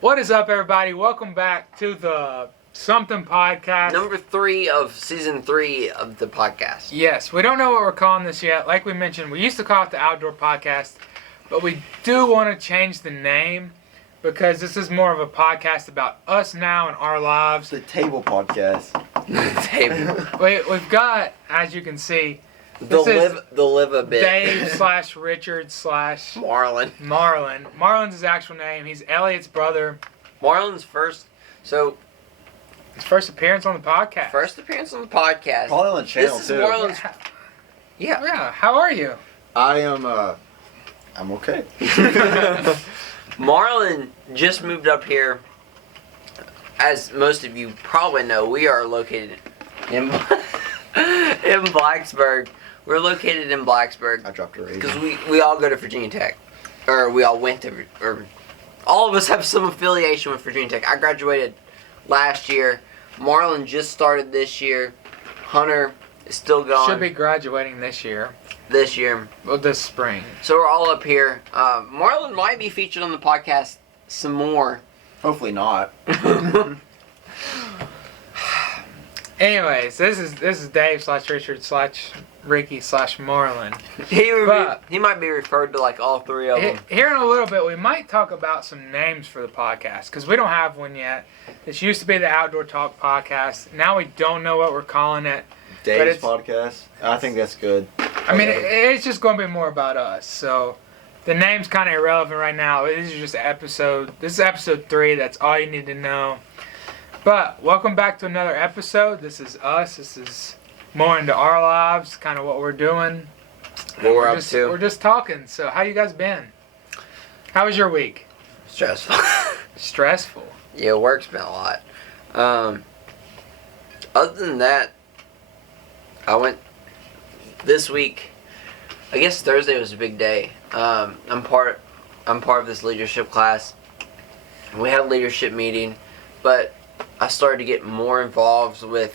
What is up, everybody? Welcome back to the Something Podcast. Number 3 of Season 3 of the podcast. Yes, we don't know what we're calling this yet. Like we mentioned, we used to call it the Outdoor Podcast, but we do want to change the name because this is more of a podcast about us now and our lives. The Table Podcast. Table. We've got, as you can see, The live a bit. Dave / Richard / Marlon. Marlon's his actual name. He's Elliot's brother. Marlon's first appearance on the podcast. First appearance on the podcast. Probably on the channel, This is too. Marlon's. Yeah. Yeah, how are you? I am, I'm okay. Marlon just moved up here. As most of you probably know, we are located in Blacksburg. We're located in Blacksburg. I dropped a razor. Because we all go to Virginia Tech. Or we all went to, or all of us have some affiliation with Virginia Tech. I graduated last year. Marlon just started this year. Hunter is still going. Should be graduating this year. This year. Well, this spring. So we're all up here. Marlon might be featured on the podcast some more. Hopefully not. Anyways, this is Dave / Richard / Ricky / Marlon. He might be referred to like all three of them. Here in a little bit, we might talk about some names for the podcast because we don't have one yet. This used to be the Outdoor Talk Podcast. Now we don't know what we're calling it. Dave's Podcast. I think that's good. I mean, it's just going to be more about us. So the name's kind of irrelevant right now. This is episode 3. That's all you need to know. But welcome back to another episode. This is us. This is more into our lives, kind of what we're doing. What we're up to. We're just talking. So how you guys been? How was your week? Stressful. Stressful. Yeah, work's been a lot. Other than that, I went this week. I guess Thursday was a big day. I'm part of this leadership class. We had a leadership meeting, but I started to get more involved with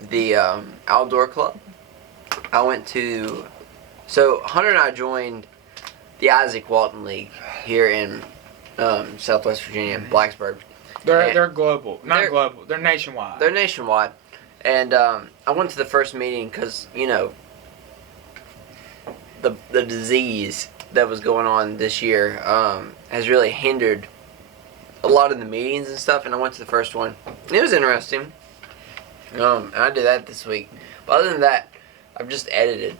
the outdoor club. So Hunter and I joined the Isaac Walton League here in Southwest Virginia, Blacksburg. They're global. Global. They're nationwide. They're nationwide. And I went to the first meeting because, you know, the disease that was going on this year has really hindered a lot of the meetings and stuff, and I went to the first one. It was interesting. And I did that this week. But other than that, I've just edited.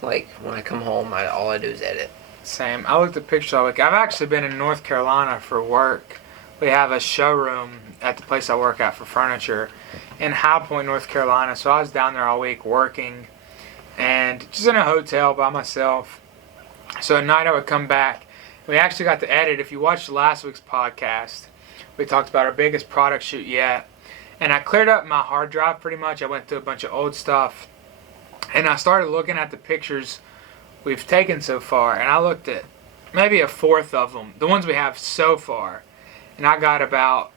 Like, when I come home, all I do is edit. Same. I looked at pictures all week. I've actually been in North Carolina for work. We have a showroom at the place I work at for furniture in High Point, North Carolina. So I was down there all week working and just in a hotel by myself. So at night I would come back. We actually got to edit. If you watched last week's podcast, we talked about our biggest product shoot yet. And I cleared up my hard drive pretty much. I went through a bunch of old stuff. And I started looking at the pictures we've taken so far. And I looked at maybe a fourth of them, the ones we have so far. And I got about,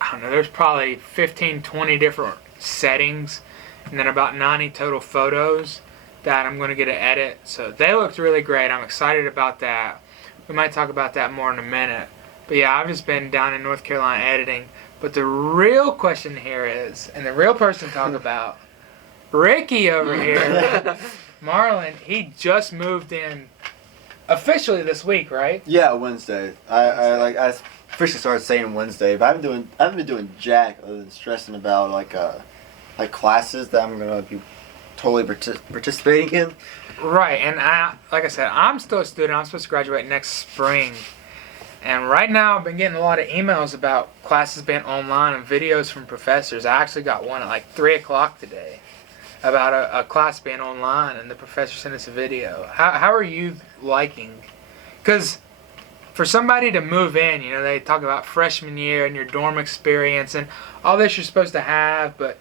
I don't know, there's probably 15, 20 different settings. And then about 90 total photos that I'm going to get to edit. So they looked really great. I'm excited about that. We might talk about that more in a minute. But yeah, I've just been down in North Carolina editing. But the real question here is, and the real person to talk about, Ricky over here, Marlon, he just moved in officially this week, right? Yeah, Wednesday. I officially started saying Wednesday, but I haven't been doing jack other than stressing about like classes that I'm gonna be totally participating in. Right, and like I said, I'm still a student. I'm supposed to graduate next spring. And right now I've been getting a lot of emails about classes being online and videos from professors. I actually got one at like 3 o'clock today about a class being online, and the professor sent us a video. How are you liking? Because for somebody to move in, you know, they talk about freshman year and your dorm experience and all this you're supposed to have, but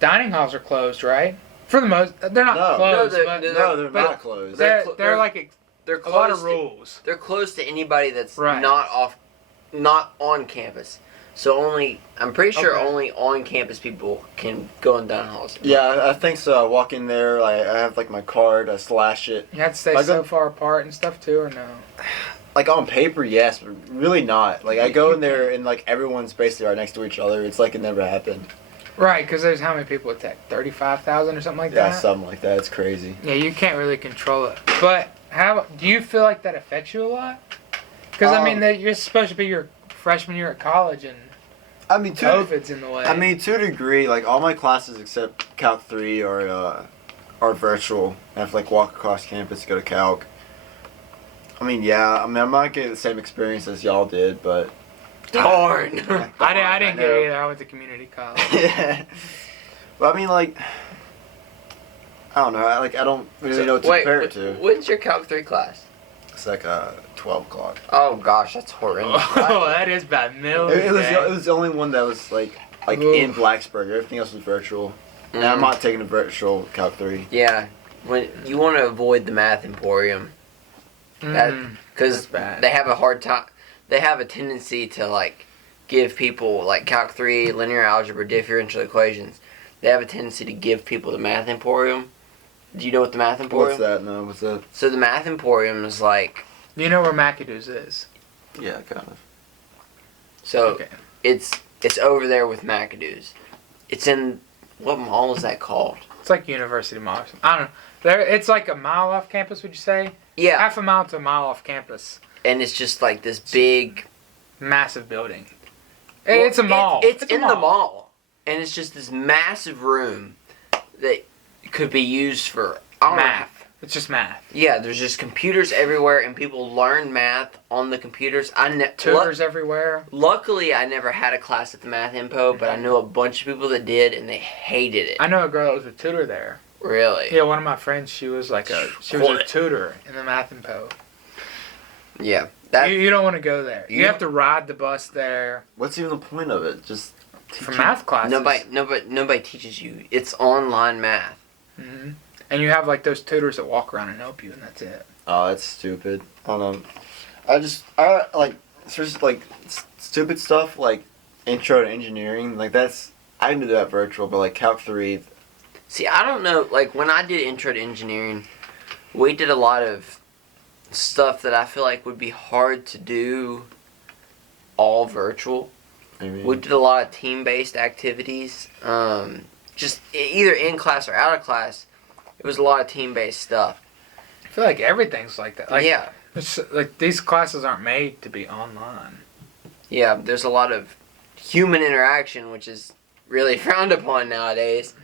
dining halls are closed, right? For the most, they're not closed. They're not closed. They're like They're a lot close of rules. They're close to anybody that's Right. not on campus. So I'm pretty sure only on campus people can go in dining halls. Yeah, I think so. I walk in there, I have like my card, I slash it. You have to stay so far apart and stuff too, or no? like on paper, yes, but really not. Like I go in there and like everyone's basically right next to each other. It's like it never happened. Right, because there's how many people at Tech? 35,000 or something like Yeah, that? something like that. It's crazy. Yeah, you can't really control it. But how do you feel like that affects you a lot? Because, I mean, you're supposed to be your freshman year at college and I mean, COVID's in the way. I mean, to a degree, like all my classes except Calc 3 are virtual. I have to like walk across campus to go to Calc. I mean, yeah. I mean, I'm not getting the same experience as y'all did, but Darn. I didn't get know. it either. I went to community college. Yeah. But I mean, like, I don't know. I don't really know what to compare it to. When's your Calc 3 class? It's like 12 o'clock. Oh gosh, that's horrendous. Oh, that is bad. Middle of the It day. was the only one that was like Oof. in Blacksburg. Everything else was virtual. And I'm not taking a virtual Calc 3. Yeah, when you want to avoid the Math Emporium, because That's bad. they have a hard time. They have a tendency to like give people like Calc 3, linear algebra, differential equations. They have a tendency to give people the Math Emporium. Do you know what the Math Emporium? What's that? No, what's that? So the Math Emporium is like, Do you know where McAdoo's is? Yeah, kind of. so Okay. it's over there with McAdoo's. It's in, what mall is that called? It's like University Mall. I don't know. It's like a mile off campus, would you say? Yeah, Half a mile to a mile off campus. and it's just like this big. Massive building. Well, It's a mall. It's a in the mall, and it's just this massive room that could be used for Math. It's just math. Yeah, there's just computers everywhere, and people learn math on the computers. Tutors everywhere. Luckily, I never had a class at the Math Info, but I know a bunch of people that did, and they hated it. I know a girl that was a tutor there. Really? Yeah, one of my friends, she was a tutor in the Math Info. Yeah. That, You don't want to go there. You You- have to ride the bus there What's even the point of it? Just for teaching? math classes. nobody teaches you. It's online math. Hmm. And you have like those tutors that walk around and help you, and that's it. Oh, that's stupid. I don't know. I like seriously like stupid stuff like intro to engineering. Like that's I can do that virtual, but like Calc 3. See, I don't know. Like, when I did Intro to Engineering, we did a lot of stuff that I feel like would be hard to do all virtual. Maybe. We did a lot of team-based activities. Just either in class or out of class. It was a lot of team-based stuff. I feel like everything's like that. Like, yeah. it's, like these classes aren't made to be online. Yeah, there's a lot of human interaction, which is really frowned upon nowadays,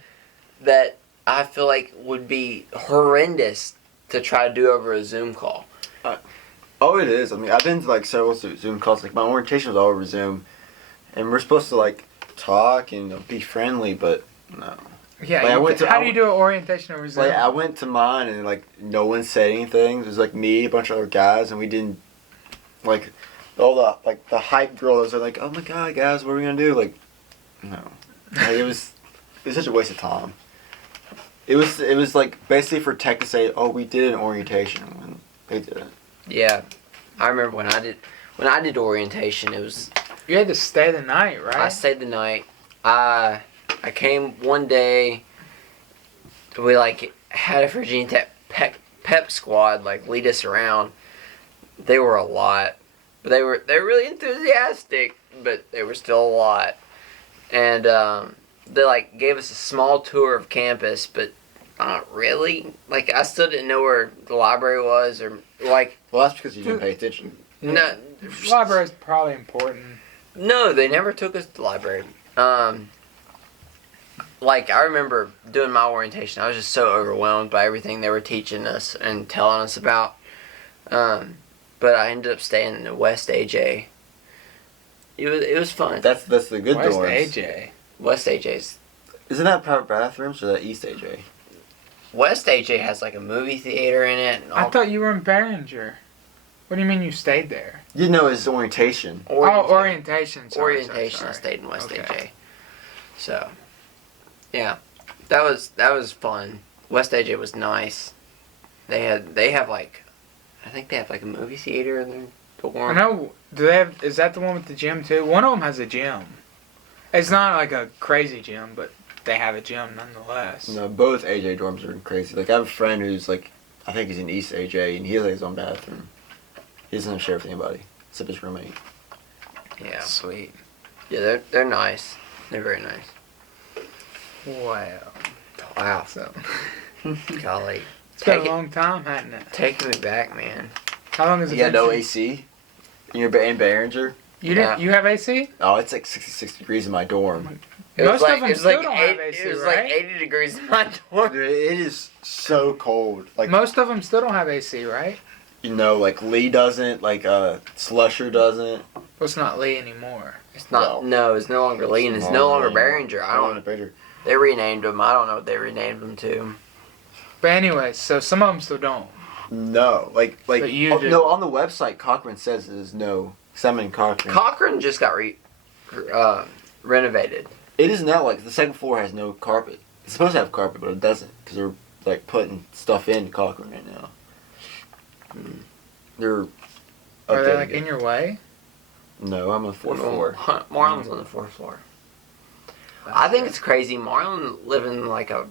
that I feel like would be horrendous to try to do over a Zoom call. Oh, it is. I mean, I've been to like several Zoom calls. Like my orientation was all over Zoom, and we're supposed to like talk and be friendly, but no. Yeah. Like, how do you do an orientation over Zoom? Like I went to mine and like no one said anything. It was like me, a bunch of other guys, and we didn't like all the hype girls are like, oh my god, guys, what are we gonna do? Like, no, like, it was such a waste of time. It was like basically for tech to say, oh, we did an orientation when they didn't. Yeah, I remember when I did orientation. It was You had to stay the night, right? I stayed the night. I came one day. We like had a Virginia Tech pep squad like lead us around. They were a lot, but they were really enthusiastic, but they were still a lot. And they like gave us a small tour of campus, but not really. Like I still didn't know where the library was, or like Well, that's because you didn't pay attention. no. Library's probably important. No, they never took us to the library. Like, I remember doing my orientation, I was just so overwhelmed by everything they were teaching us and telling us about. But I ended up staying in the West AJ. It was fun. That's the good Where's dorms. AJ? West AJ's. Isn't that private bathrooms or that East AJ? West AJ has like a movie theater in it. And I all, thought you were in Behringer. What do you mean you stayed there? You didn't know it was orientation. Orientation. Sorry, Orientation. sorry. I stayed in West Okay. AJ. So, yeah, that was fun. West AJ was nice. They have like, I think they have like a movie theater in their dorm. I know. Do they have? Is that the one with the gym too? One of them has a gym. It's not like a crazy gym, but they have a gym nonetheless. No, both AJ dorms are crazy. Like I have a friend who's like, I think he's in East AJ, and he has like his own bathroom. He doesn't share with anybody except his roommate. Yeah. Sweet. Yeah, they're nice. They're very nice. Wow. Wow. So Golly. it's been Take a it- long time, hasn't it? Taking me back, man. How long has it You got been? no since- AC in Behringer? You Yeah. didn't. You have AC? Oh, it's like 66 degrees in my dorm. Most of them it was still like don't eight- have AC, It was right? like 80 degrees in my dorm. Dude, it is so cold. Like, Most of them still don't have AC, right? you know, like Lee doesn't, like Slusher doesn't. Well, it's not Lee anymore. It's not. No, it's no longer Lee, and it's no longer Behringer. I don't. know. They renamed them. I don't know what they renamed them to. But anyways, so some of them still don't. No, like But you do. no, on the website Cochrane says there's no. Some in Cochrane. Cochrane just got renovated. It is now like the second floor has no carpet. It's supposed to have carpet, but it doesn't because they're like putting stuff in Cochrane right now. They're. Are they updating like it. in your way? No, I'm on the fourth floor. Marlon's on the fourth floor. I think it's crazy. Marlon living in like a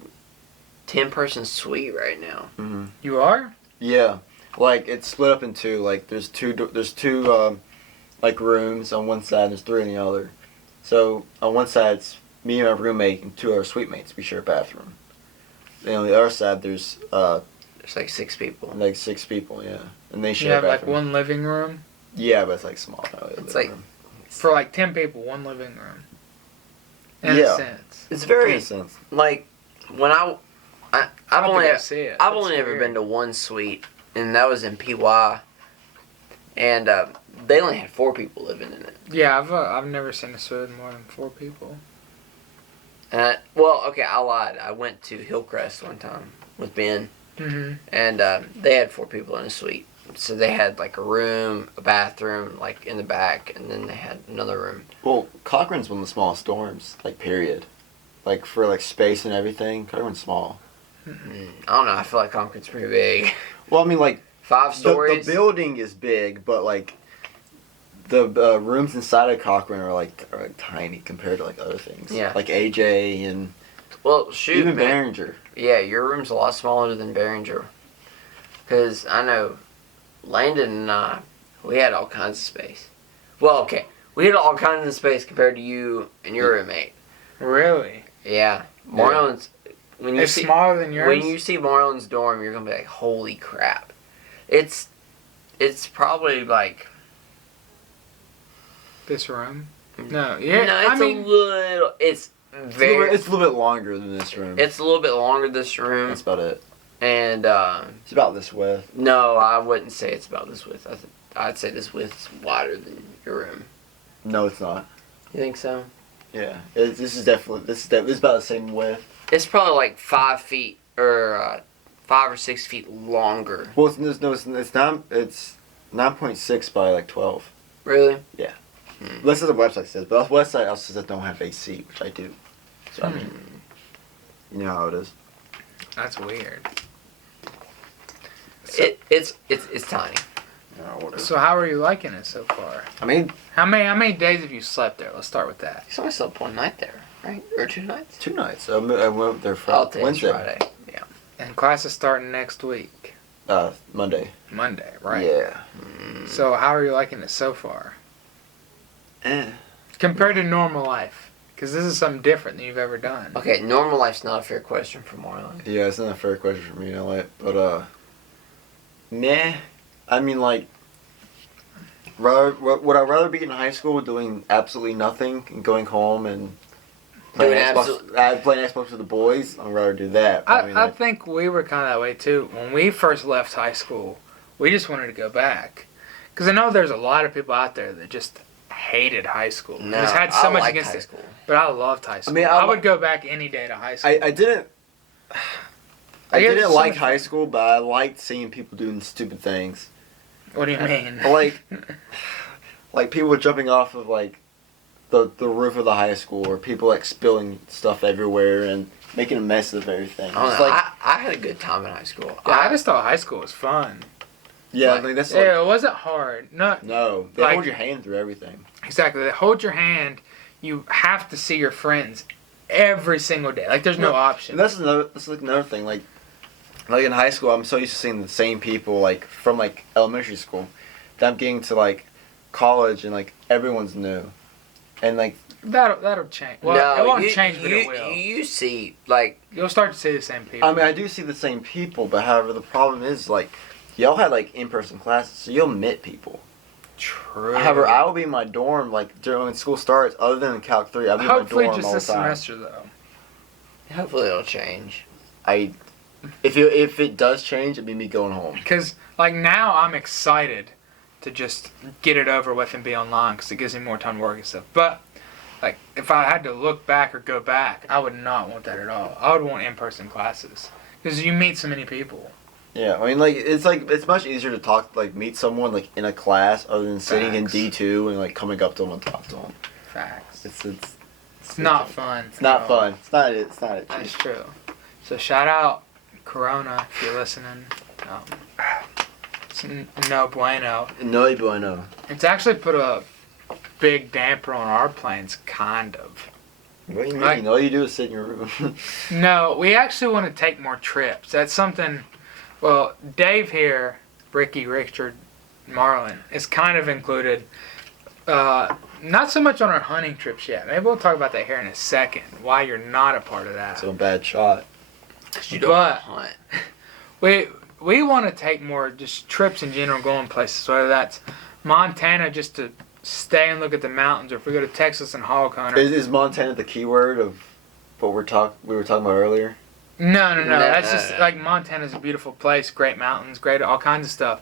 10-person suite right now. Mm-hmm. You are. Yeah, like it's split up in two. Like there's two like rooms on one side. And there's three on the other. So on one side it's me and my roommate and two other suite mates. We share a bathroom. And on the other side there's There's like 6 people. like 6 people. Yeah, and they You share have a like bathroom. one living room Yeah, but it's like small. It's like- for like 10 people. One living room. In a Yeah. sense. It's very Makes sense. like when I've don't only think I see it. I've That's only ever weird. been to one suite, and that was in PY, and they only had 4 people living in it. Yeah, I've never seen a suite with more than 4 people. And I lied. I went to Hillcrest one time with Ben, Mm-hmm. and they had 4 people in a suite. So they had like a room, a bathroom, like in the back, and then they had another room. Well, Cochrane's one of the smallest dorms. Like period. Like for like space and everything, Cochrane's small. I don't know. I feel like Concord's pretty big. Well, I mean like 5 the stories. building is big, but like the rooms inside of Cochrane are like tiny compared to like other things. Yeah. Like AJ and Well, shoot, even man. Behringer. Yeah, your room's a lot smaller than Behringer. Because I know Landon and I, we had all kinds of space. Well, okay, we had all kinds of space compared to you and your roommate. Really? Yeah, Marlon's. When you It's see smaller than yours? when you see Marlon's dorm, you're gonna be like, "Holy crap!" It's probably like This room? No. Yeah. no, I it's mean, a little. It's very. It's a little bit longer than this room. It's a little bit longer this room, That's about it. and It's about this width. no, I wouldn't say it's about this width. I'd say this width's wider than your room. No, it's not. You think so? Yeah, this is about the same width. It's probably like 5 feet or 5 or 6 feet longer. Well, it's 9.6 by like 12. Really? That's what the website says, but the website also says I don't have AC, which I do. So I mean, you know how it is. that's weird. It's tiny. Whatever. So how are you liking it so far? I mean, How many days have you slept there? Let's start with that. You only slept one night there, right? Or 2 nights? 2 nights. I went there Oh, Friday, today's Wednesday, Friday. Yeah. And class is starting next week. Monday. Monday, right? Yeah. So how are you liking it so far? Eh. Compared to normal life? Because this is something different than you've ever done. Okay, normal life's not a fair question for Marlon. Yeah, it's not a fair question for me, but meh. I mean, like, would I rather be in high school doing absolutely nothing and going home and playing Doing Xbox, playing Xbox with the boys? I'd rather do that. But I mean, I like, think we were kind of that way too. When we first left high school, we just wanted to go back. Because I know there's a lot of people out there that just hated high school. No, just had so I much liked against high it. school. But I loved high school. mean, I would go back any day to high school. I didn't. I Yeah, didn't so like much high fun. school, but I liked seeing people doing stupid things. What do you mean? Like people jumping off of like the roof of the high school, or people like spilling stuff everywhere and making a mess of everything. I don't It's know. like, I had a good time in high school. Yeah, I just thought high school was fun. yeah, like- I mean that's like, Yeah, it wasn't hard. No, no, they like- hold your hand through everything. exactly. They hold your hand. You have to see your friends every single day. Like, there's no option. And that's like another thing. Like in high school, I'm so used to seeing the same people like from like elementary school, I'm getting to like college and like everyone's new, and like That'll change. Well, it won't change, but it will. You see, like, You'll start to see the same people. I mean I do see the same people, but however the problem is like y'all had like in-person classes, so you'll meet people. True. However, I will be in my dorm like during when school starts. Other than Calc 3, I'll be Hopefully in my dorm just all this the time. semester though. hopefully it'll change. If it does change, it'd be me going home. Because like now I'm excited to just get it over with and be online because it gives me more time to work and stuff. But like if I had to look back or go back, I would not want that at all. I would want in-person classes because you meet so many people. Yeah, I mean, like it's much easier to talk, like meet someone like in a class other than sitting in Facts. D2 and like coming up to them and talk to them. Facts. It's Not fun. It's not fun. It's not it. It's not it. That's true. So shout out Corona if you're listening. It's no bueno. No bueno. It's actually put a big damper on our plans, kind of. What do you mean? Like- All you do is sit in your room. No, we actually want to take more trips. That's something. Well, Dave here, Ricky, Richard, Marlon, is kind of included. Not so much on our hunting trips yet. Maybe we'll talk about that here in a second. Why you're not a part of that. So a bad shot. 'Cause you don't But- hunt. We want to take more just trips in general, going places. Whether that's Montana, just to stay and look at the mountains, or if we go to Texas and hog hunt. Is Montana the keyword of what we were talking about earlier? No. No. That's just like Montana's a beautiful place, great mountains, great all kinds of stuff.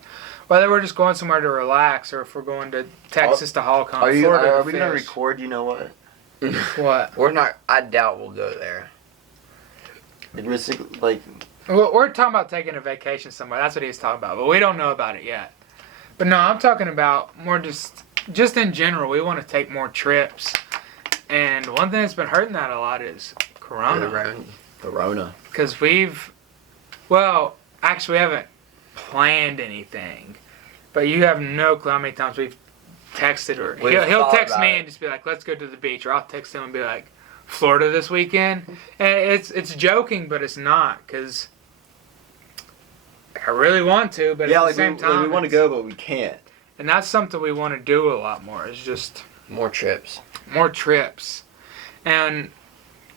Whether we're just going somewhere to relax, or if we're going to Texas to hog hunt, Florida Are to we gonna fish. record? You know what? What? We're not. I doubt we'll go there. Like We're talking about taking a vacation somewhere. That's what he's talking about, but we don't know about it yet. But no, I'm talking about more just in general. We want to take more trips, and one thing that's been hurting that a lot is Corona. the Rona. Because actually we haven't planned anything, but you have no clue how many times we've texted or We've he'll thought text about me it. and just be like, let's go to the beach, or I'll text him and be like, Florida this weekend, and it's joking, but it's not, because I really want to, but Yeah, at like the same time we want to go, but we can't. and that's something we want to do a lot more, is just More trips. more trips, and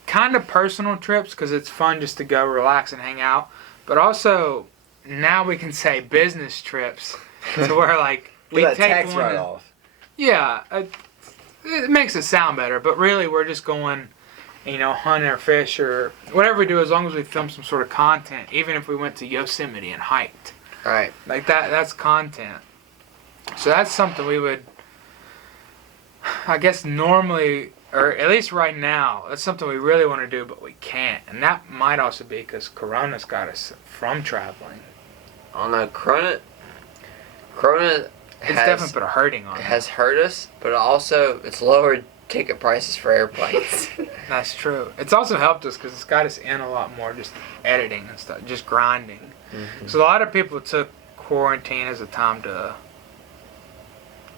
kind of personal trips, because it's fun just to go relax and hang out, but also now we can say business trips to where like we Get that take tax one write and- off. yeah, it makes it sound better, but really we're just going, hunt or fish or whatever we do, as long as we film some sort of content, even if we went to Yosemite and hiked. All right. Like that's content. So that's something we would, I guess, normally, or at least right now, that's something we really want to do, but we can't. And that might also be because Corona's got us from traveling. On the Corona It's definitely put a hurting on it. has hurt us, but also it's lowered ticket prices for airplanes. That's true. It's also helped us because it's got us in a lot more, just editing and stuff, just grinding. So a lot of people took quarantine as a time to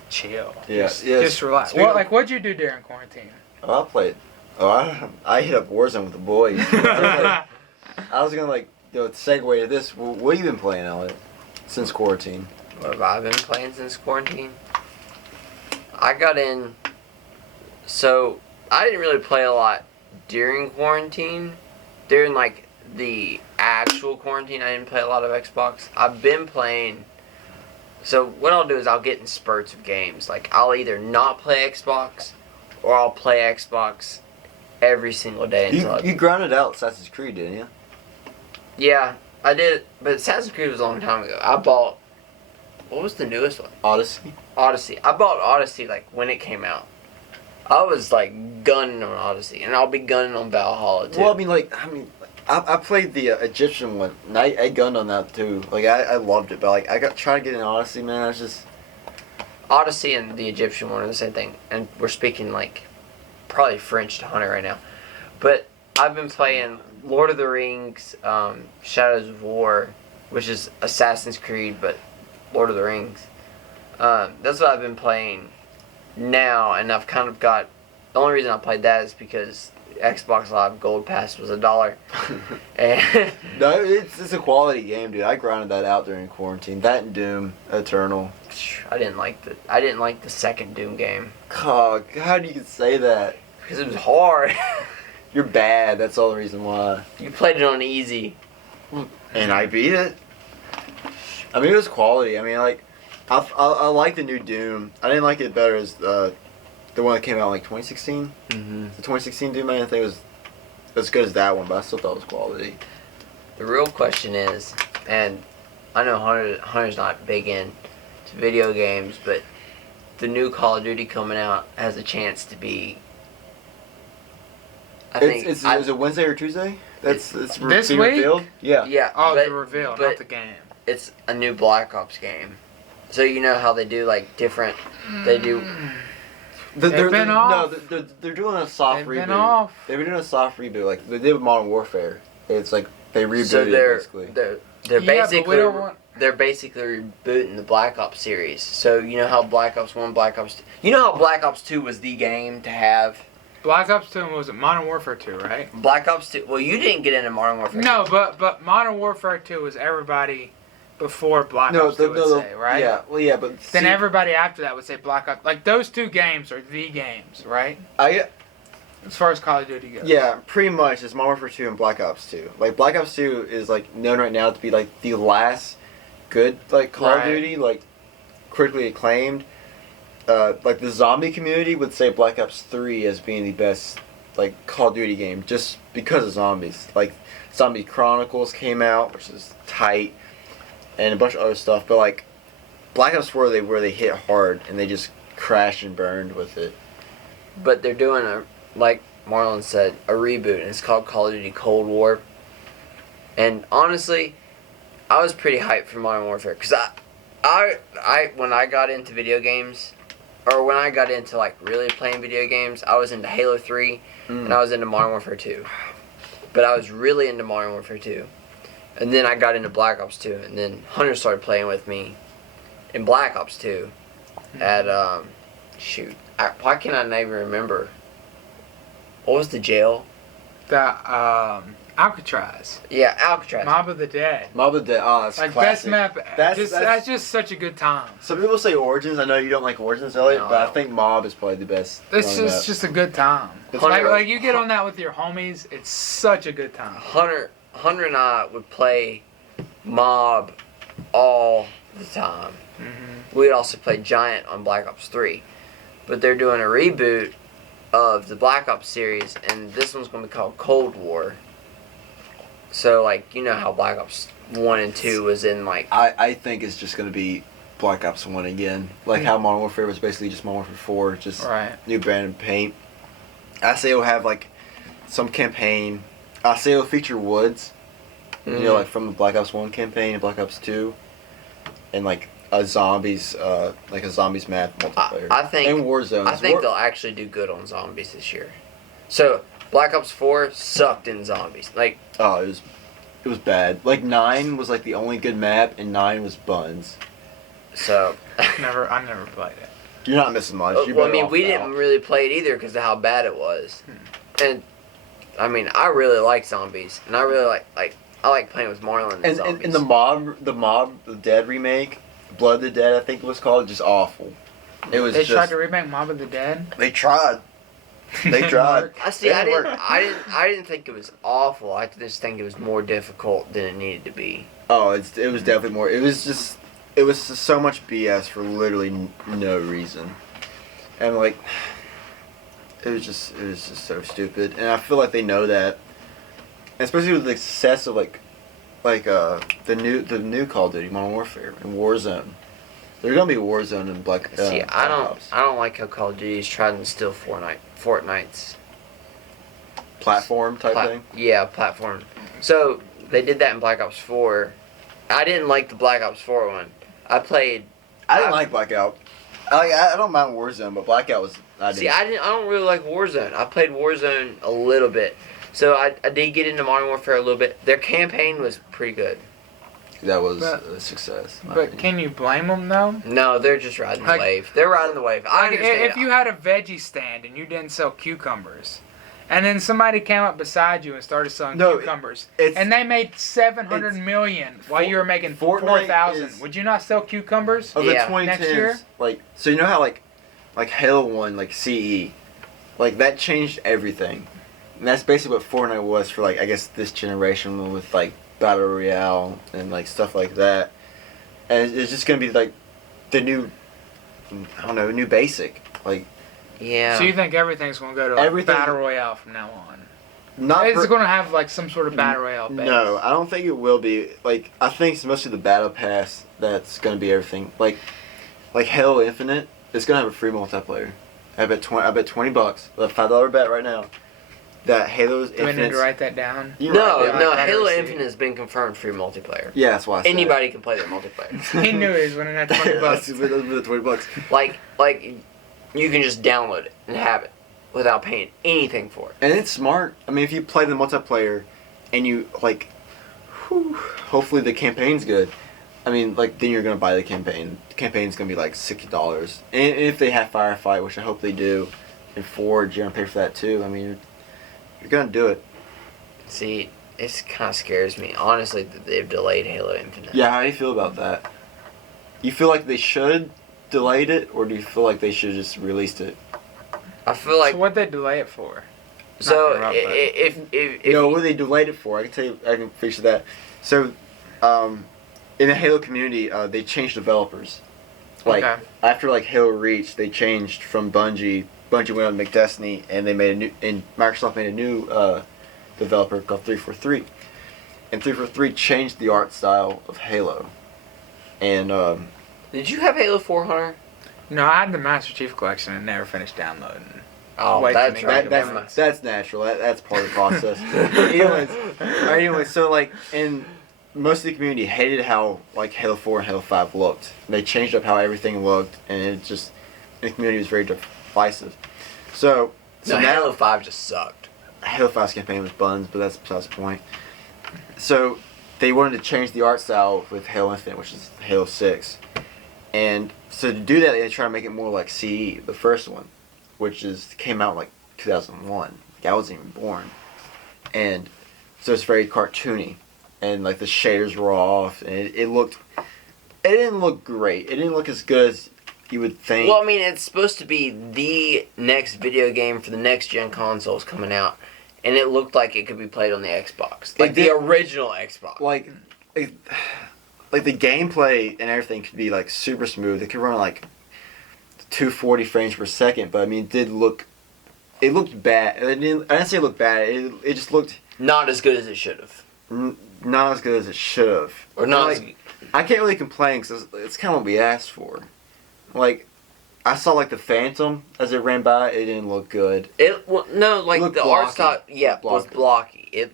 chill. Yeah, Just relax. Speaking Well, of- what'd you do during quarantine? Oh, I played. I hit up Warzone with the boys. I was gonna segue to this. What have you been playing, Elliot, since quarantine? What have I been playing since quarantine? I got in. So I didn't really play a lot during quarantine. During the actual quarantine, I didn't play a lot of Xbox. I've been playing. So what I'll do is I'll get in spurts of games. Like I'll either not play Xbox, or I'll play Xbox every single day until You grounded out Assassin's Creed, didn't you? Yeah, I did. But Assassin's Creed was a long time ago. I bought. What was the newest one? Odyssey. Odyssey. I bought Odyssey when it came out. I was gunning on Odyssey, and I'll be gunning on Valhalla too. Well, I played the Egyptian one, and I gunned on that too. I loved it, but I got trying to get in Odyssey, man. I was just Odyssey and the Egyptian one are the same thing, and we're speaking probably French to Hunter right now. But I've been playing Lord of the Rings, Shadows of War, which is Assassin's Creed, but Lord of the Rings. That's what I've been playing now, and I've kind of got the only reason I played that is because Xbox Live Gold Pass was $1. And No, it's a quality game, dude. I grinded that out during quarantine. That and Doom Eternal. I didn't like the second Doom game God, how do you say that? because it was hard. You're bad. That's all the reason why. You played it on easy. And I beat it. I mean, it was quality. I mean, like, I like the new Doom. I didn't like it better as the one that came out in, like 2016. Mm-hmm. The 2016 Doom, I didn't think it was as good as that one, but I still thought it was quality. The real question is, and I know Hunter's not big into video games, but the new Call of Duty coming out has a chance to be. Is it Wednesday or Tuesday? It's This being week? revealed? Yeah. Yeah. Oh, but, the reveal, but not the game. it's a new Black Ops game. So you know how they do like different. They do. They've been off. No, they're doing a soft They've reboot. been off. They've been doing a soft reboot, like they did with Modern Warfare. It's like they rebooted So they're basically. they're Yeah, but we basically don't want- they're basically rebooting the Black Ops series. So you know how Black Ops 1, Black Ops 2, you know how Black Ops 2 was the game to have. Black Ops 2 was it Modern Warfare 2, right? Black Ops 2. Well, you didn't get into Modern Warfare. No, 2. but Modern Warfare 2 was everybody before Black Ops 2 would say, right? Yeah, well, yeah, but Then see, everybody after that would say Black Ops. Like, those two games are the games, right? As far as Call of Duty goes. Yeah, pretty much. It's Modern Warfare 2 and Black Ops 2. Like, Black Ops 2 is, like, known right now to be, like, the last good, like, Call of Right. Duty, like, critically acclaimed. Like, the zombie community would say Black Ops 3 as being the best, like, Call of Duty game just because of zombies. Like, Zombie Chronicles came out, which is tight, and a bunch of other stuff. But, like, Black Ops 4, where they hit hard, and they just crashed and burned with it. But they're doing a, like Marlon said, a reboot, and it's called Call of Duty Cold War. And honestly, I was pretty hyped for Modern Warfare because I when I got into video games, or when I got into like really playing video games, I was into Halo 3 and I was into Modern Warfare 2. But I was really into Modern Warfare 2. And then I got into Black Ops 2, and then Hunter started playing with me in Black Ops 2 at why can't I not even remember? What was the jail? Alcatraz. Yeah, Alcatraz. Mob of the Dead. Mob of the Dead, oh, that's Like, classic. best map. That's just such a good time. Some people say Origins. I know you don't like Origins, Elliot, No, but I I don't. think Mob is probably the best. It's running up. just a good time. It's Like you get on that with your homies, it's such a good time. Hunter and I would play Mob all the time. Mm-hmm. We'd also play Giant on Black Ops 3. But they're doing a reboot of the Black Ops series, and this one's going to be called Cold War. So, like, you know how Black Ops 1 and 2 was in, like... I think it's just going to be Black Ops 1 again. Like how Modern Warfare was basically just Modern Warfare 4, just Right. new brand and paint. I say it'll have, like, some campaign. I say it'll feature woods. You know, like from the Black Ops 1 campaign and Black Ops 2. And, like, a zombies map multiplayer. I think... And Warzone. I think they'll actually do good on zombies this year. So, Black Ops 4 sucked in zombies. Like... Oh, it was bad. Like 9 was like the only good map, and 9 was buns. So... I never played it. You're not missing much. You're well, I better mean, off we now. didn't really play it either because of how bad it was. And, I mean, I really like zombies. And I really I like playing with Marlon and zombies. And the Dead remake, Blood of the Dead, I think it was called, just awful. It was They just, tried to remake Mob of the Dead. They tried. They tried. I see. It I didn't didn't. work. I didn't think it was awful. I just think it was more difficult than it needed to be. Oh, it was definitely more. It was just so much BS for literally no reason, and like, it was just so stupid. And I feel like they know that, especially with the success of the new Call of Duty, Modern Warfare, and Warzone. There's gonna be Warzone and Black. See, I Black Ops. don't like how Call of Duty's tried to steal Fortnite's Platform type thing. Yeah, platform. So they did that in Black Ops 4. I didn't like the Black Ops 4 one. I didn't like Blackout. I don't mind Warzone, but Blackout was. I don't really like Warzone. I played Warzone a little bit. So I did get into Modern Warfare a little bit. Their campaign was pretty good. that was But- a success. in my But opinion. can you blame them though? No, they're just riding the Like- wave. They're riding the wave. I Like, understand. if you had a veggie stand and you didn't sell cucumbers, and then somebody came up beside you and started selling No, cucumbers, it's- and they made 700 it's- million while you were making Fortnite 4,000, is- would you not sell cucumbers? of the Yeah. 2010s, Next year? like so you know how like Halo won like CE, like that changed everything, and that's basically what Fortnite was for like I guess this generation with like battle royale and like stuff like that, and it's just gonna be like the new, I don't know, new basic like Yeah. So you think everything's going to go to like Everything- battle royale from now on? not It's per- going to have like some sort of battle royale base. No, I don't think it will be. Like, I think it's mostly the battle pass that's gonna be everything. Like Halo Infinite, it's gonna have a free multiplayer. I bet $20. A $5 bet right now. That Halo's Do we need Infinite. to write that down? no, Yeah, no. like Halo Piracy. Infinite has been confirmed free multiplayer. Yeah, that's why I said Anybody can play their multiplayer. He knew he was winning that $20. That's with the $20. like you can just download it and have it without paying anything for it. And it's smart. I mean, if you play the multiplayer, and you like, hopefully the campaign's good. I mean, like then you're gonna buy the campaign. The campaign's gonna be like $60, and if they have Firefight, which I hope they do, and Forge, you're gonna pay for that too. I mean, you're gonna do it. See, it kind of scares me, honestly, that they've delayed Halo Infinite. Yeah, how do you feel about that? You feel like they should delayed it, or do you feel like they should just released it? I feel like So what'd they delay it for? so. Not to interrupt, but- If No, what they delayed it for? I can tell you. I can fix that. So, in the Halo community, they changed developers. Like Okay. after like Halo Reach, they changed from Bungie. Bungie went on to make Destiny, and they made a new. And Microsoft made a new developer called 343. And 343 changed the art style of Halo. And did you have Halo 400? No, I had the Master Chief Collection and never finished downloading. Oh, Wait, that's to right. make that, it that's natural. That's part of the process. Anyway, so like in most of the community hated how like Halo 4 and Halo 5 looked. They changed up how everything looked, and it just the community was very divisive. So No, now Halo 5 just sucked. Halo 5's campaign was buns, but that's besides the point. So they wanted to change the art style with Halo Infinite, which is Halo 6. And so to do that, they tried to make it more like CE, the first one, which came out in like 2001. Like, I wasn't even born. And so it's very cartoony. And like the shaders were off, and it didn't look great. It didn't look as good as you would think. Well, I mean, it's supposed to be the next video game for the next gen consoles coming out, and it looked like it could be played on the Xbox, like the did- original Xbox. like the gameplay and everything could be like super smooth. It could run like 240 frames per second, but I mean, it looked bad. I didn't say it looked bad. It just looked Not as good as it should have, not as good as it should have. or not. Like, I can't really complain because it's kind of what we asked for. Like, I saw like the Phantom as it ran by. It didn't look good. No, like looked the art blocky. style. Yeah, Looked was blocky. blocky.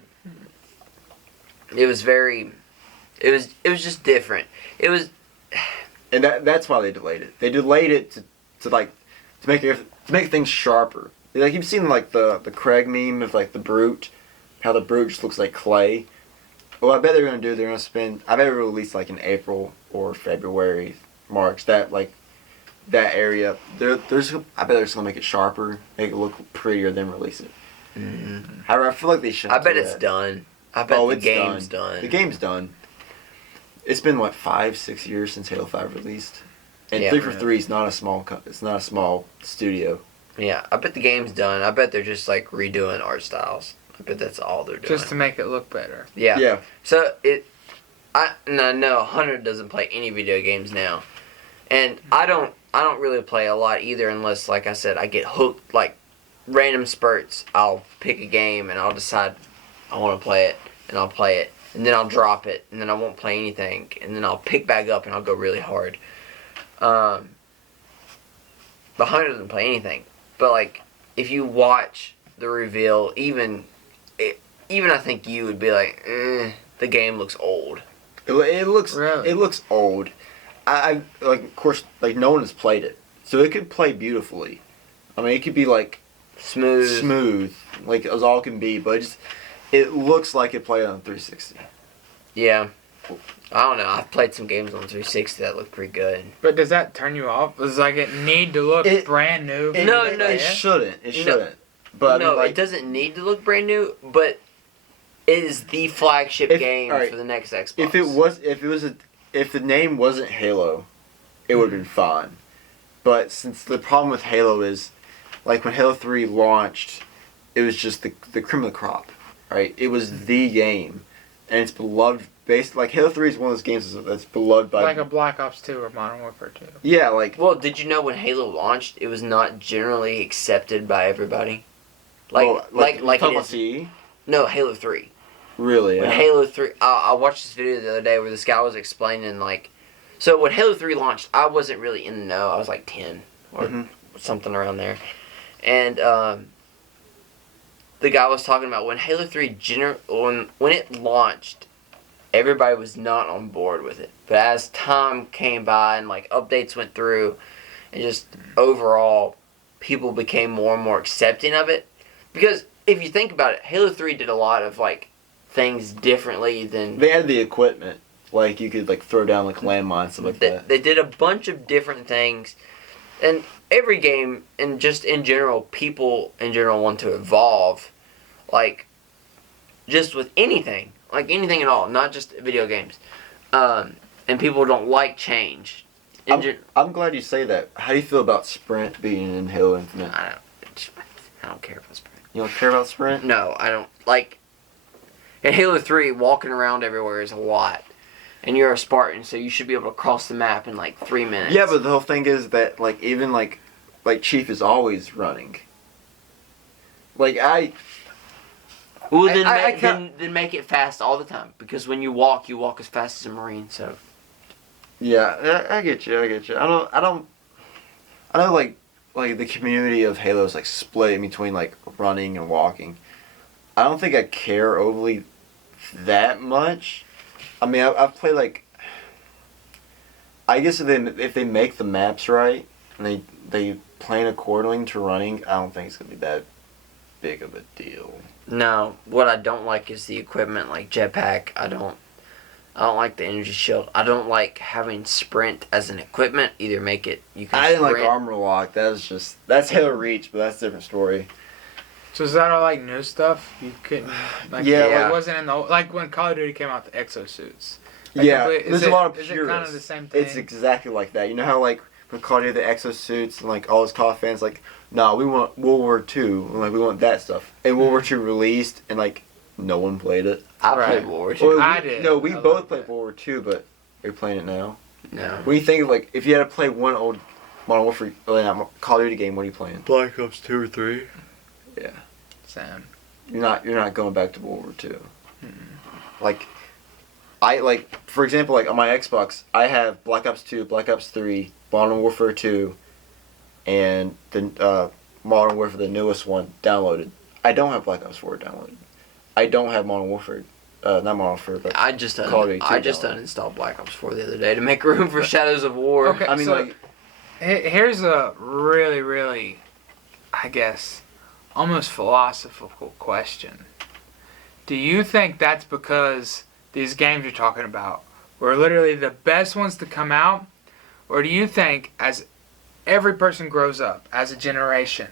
It was very. It was just different. It was. And that's why they delayed it. They delayed it to make things sharper. Like you've seen like the Craig meme of like the Brute, how the Brute just looks like clay. Well, I bet they're gonna do. They're gonna spend. I bet it'll release like in April or February, March. That area. There's. I bet they're just gonna make it sharper, make it look prettier, then release it. Mm, However, I feel like they should. I bet it's done. I bet the it's game's done. The game's done. It's been what 5-6 years since Halo 5 released, and Yeah. 343 is not a small. It's not a small studio. Yeah, I bet the game's done. I bet they're just like redoing art styles. I bet that's all they're doing. Just to make it look better. Yeah. Yeah. So no, Hunter doesn't play any video games now, and I don't really play a lot either unless, like I said, I get hooked. Like random spurts, I'll pick a game and I'll decide I want to play it, and I'll play it, and then I'll drop it, and then I won't play anything, and then I'll pick back up and I'll go really hard. But Hunter doesn't play anything. But like, if you watch the reveal, even I think you would be like, the game looks old. It looks Really? it looks old. I like of course like no one has played it, so it could play beautifully. I mean, it could be like smooth, like as all can be, but it looks like it played on 360. Yeah. I don't know. I've played some games on 360 that look pretty good. But does that turn you off? Does like it need to look brand new? No, It shouldn't. It shouldn't. But No, I mean, like, it doesn't need to look brand new, but it is the flagship game alright, for the next Xbox. if the name wasn't Halo, it would have been fine. But since the problem with Halo is, like when Halo 3 launched, it was just the cream of the crop, right? It was the game, and it's beloved. Like Halo 3 is one of those games that's beloved by like a Black Ops 2 or Modern Warfare 2. yeah, like Well, did you know when Halo launched, it was not generally accepted by everybody? Like talking it about is. CE? No, Halo 3. Really? When Yeah. Halo 3, I watched this video the other day where this guy was explaining like, so when Halo 3 launched, I wasn't really in the know. I was like 10 or Mhm. something around there, and the guy was talking about when Halo 3 when it launched, everybody was not on board with it. But as time came by and like updates went through, and just overall, people became more and more accepting of it. Because if you think about it, Halo 3 did a lot of like things differently than They had the equipment, like you could like throw down like landmines stuff like that. they did a bunch of different things, and every game and just in general, people in general want to evolve, like just with anything, like anything at all, not just video games, and people don't like change. I'm glad you say that. How do you feel about Sprint being in Halo Infinite? I don't care about Sprint. You don't care about Sprint? No, I don't like. In Halo 3, walking around everywhere is a lot. And you're a Spartan, so you should be able to cross the map in like 3 minutes. Yeah, but the whole thing is that like even like Chief is always running. Like Well, then, I can't- then make it fast all the time. Because when you walk as fast as a Marine, so. yeah, I get you. I know like the community of Halo is like split in between like running and walking. I don't think I care overly that much. I mean, I've played like. I guess if they make the maps right and they plan accordingly to running, I don't think it's gonna be that big of a deal. No, what I don't like is the equipment, like jetpack. I don't like the energy shield. I don't like having sprint as an equipment. Either make it you can. I didn't like sprint. armor lock. That's Halo Reach, but that's a different story. So is that all like new stuff? You couldn't like Yeah. it wasn't in the like when Call of Duty came out, the exosuits. Yeah, Is there's it- a lot of is purists. it kind of the same thing? It's exactly like that. You know how like when Call of Duty the exosuits and like all those Call of fans like, nah, we want World War II and like we want that stuff. And World War II released and like no one played it. I Right. played War II. Well, I did. No, we I both loved played it. World War II, but are you playing it now? No. When you think of like if you had to play one old Modern Warfare Call of Duty game, what are you playing? Black Ops 2 or 3. Yeah. Sam. You're not going back to World War II. Like, I like for example, like on my Xbox, I have Black Ops 2, Black Ops 3, Modern Warfare 2, and the Modern Warfare, the newest one, downloaded. I don't have Black Ops 4 downloaded. I don't have Modern Warfare, not Modern Warfare, but I just Call of Duty 2 downloaded. uninstalled Black Ops 4 the other day to make room for Shadows of War. Okay. I mean so- like Here's a really, really, I guess, almost philosophical question. Do you think that's because these games you're talking about were literally the best ones to come out? Or do you think as every person grows up, as a generation,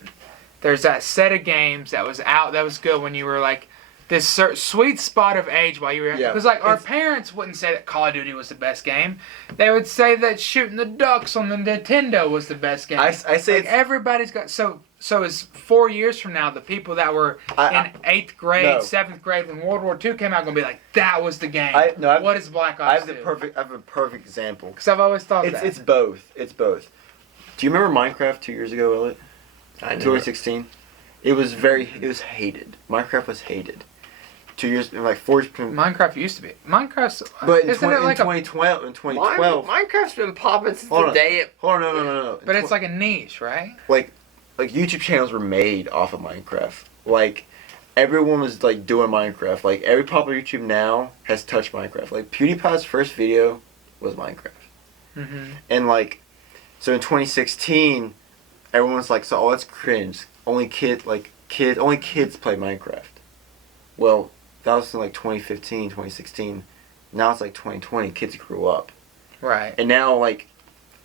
there's that set of games that was out that was good when you were like this sweet spot of age while you were Yeah, because like our it's- parents wouldn't say that Call of Duty was the best game. They would say that shooting the ducks on the Nintendo was the best game. I say like it's, everybody's got so is 4 years from now the people that were in 8th grade, no. 7th grade when World War II came out gonna be like that was the game. What is Black I Ops have 2? I have a perfect example. Because I've always thought that. It's both. It's both. Do you remember Minecraft 2 years ago, Elliot? I know. 2016. It was hated. Minecraft was hated. 2 years, like 4 years. Minecraft used to be. Minecraft's But in, isn't it like a 2012, in 2012, Minecraft's been popping since Hold the on. day it. hold on, no. but it's like a niche, right? like YouTube channels were made off of Minecraft. Like everyone was like doing Minecraft. Like every popular YouTube now has touched Minecraft. Like PewDiePie's first video was Minecraft. Mm-hmm. And like, so in 2016, everyone's like, so that's cringe. Only kids play Minecraft. Well, that was in like 2015, 2016. now it's like 2020. Kids grew up, Right. and now like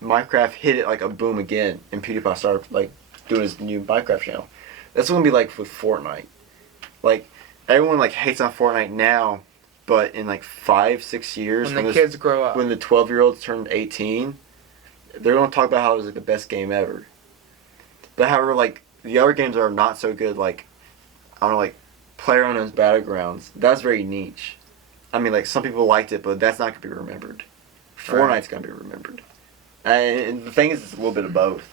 Minecraft hit it like a boom again, and PewDiePie started like doing his new Minecraft channel. That's what it's gonna be like with Fortnite. Like everyone like hates on Fortnite now, but in like 5-6 years, When the kids grow up. when the 12-year-olds turn 18, they're gonna talk about how it was like the best game ever. But however, like the other games are not so good. Like I don't know, like PlayerUnknown's Battlegrounds. That's very niche. I mean, like some people liked it, but that's not gonna be remembered. Right. Fortnite's gonna be remembered. And the thing is, it's a little bit of both.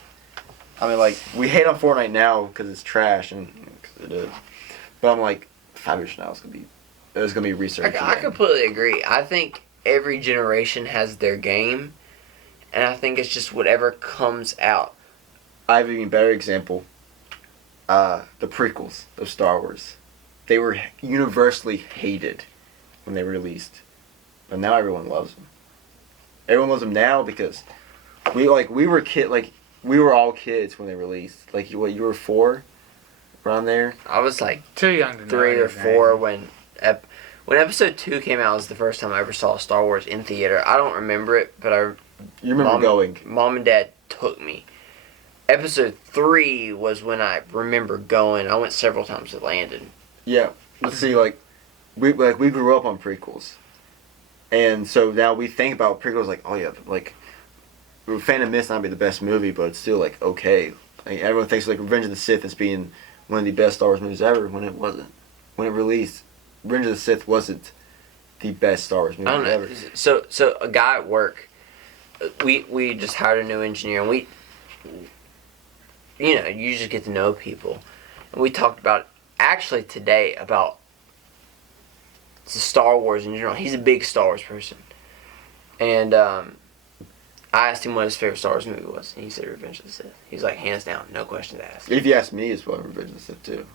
I mean, like we hate on Fortnite now because it's trash, and cause it is. But I'm like, 5 years from now, it's gonna be research. I completely agree. I think every generation has their game, and I think it's just whatever comes out. I have an even better example. The prequels of Star Wars. They were universally hated when they were released. But now everyone loves them. Everyone loves them now because we were all kids when they released. Like you were 4 around there. I was like Too young to know 3 or anything. 4 when Episode 2 came out. Was the first time I ever saw Star Wars in theater. I don't remember it, but You remember going. Mom and Dad took me. Episode 3 was when I remember going. I went several times to Landon. Yeah. Let's see, we grew up on prequels. And so now we think about prequels like, oh yeah, like Phantom Menace not be the best movie, but it's still like okay. Like, everyone thinks like Revenge of the Sith as being one of the best Star Wars movies ever when it wasn't. When it released, Revenge of the Sith wasn't the best Star Wars movie I don't know. ever. So a guy at work, we just hired a new engineer, and you just get to know people, and we talked about actually today about the Star Wars in general. He's a big Star Wars person, and I asked him what his favorite Star Wars movie was, and he said Revenge of the Sith. He's like, hands down, no questions asked. If you ask me, it's well Revenge of the Sith too.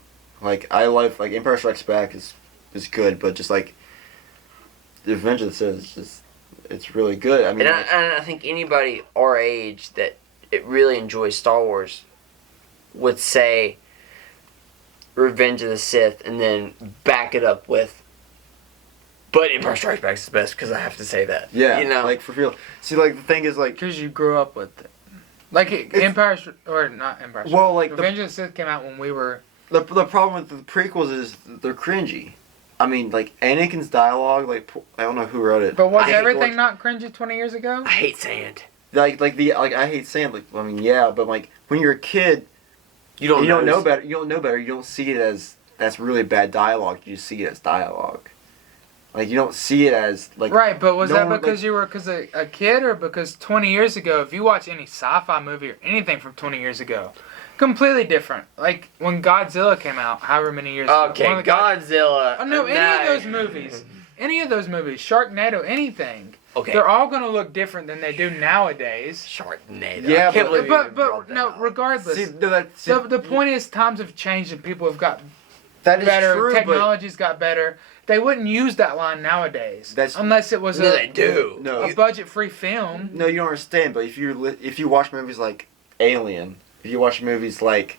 Like I love like Empire Strikes Back is good, but just like the Revenge of the Sith is just it's really good. I mean, And I think anybody our age that it really enjoys Star Wars would say Revenge of the Sith and then back it up with, but Empire Strikes Back is the best because I have to say that. yeah, You know? like for real. See, like the thing is like Because you grew up with it. Like Empire, or not Empire. Well, like, Revenge of the Sith came out when we were. the problem with the prequels is they're cringy. I mean, like Anakin's dialogue, like I don't know who wrote it. But was I hate everything George- not cringy 20 years ago? I hate sand. like I hate saying like I mean yeah, but like when you're a kid, You don't know better. You don't know better. You don't see it as that's really bad dialogue. You see it as dialogue. Like you don't see it as like Right, but was no that one, because like- you were a kid, or because 20 years ago, if you watch any sci-fi movie or anything from 20 years ago, completely different. Like when Godzilla came out, however many years ago. Okay, one of the Godzilla. Oh, no, any of those movies, Sharknado, anything, Okay. they're all going to look different than they do nowadays. Sharknado. Yeah, I can't believe you But even brought that no, up. regardless, See, no, the point is times have changed and people have got that is better, true, technology's got better. They wouldn't use that line nowadays, That's- unless it was No, they do. No. a budget-free film. but no, you don't understand. But if you watch movies like Alien, if you watch movies like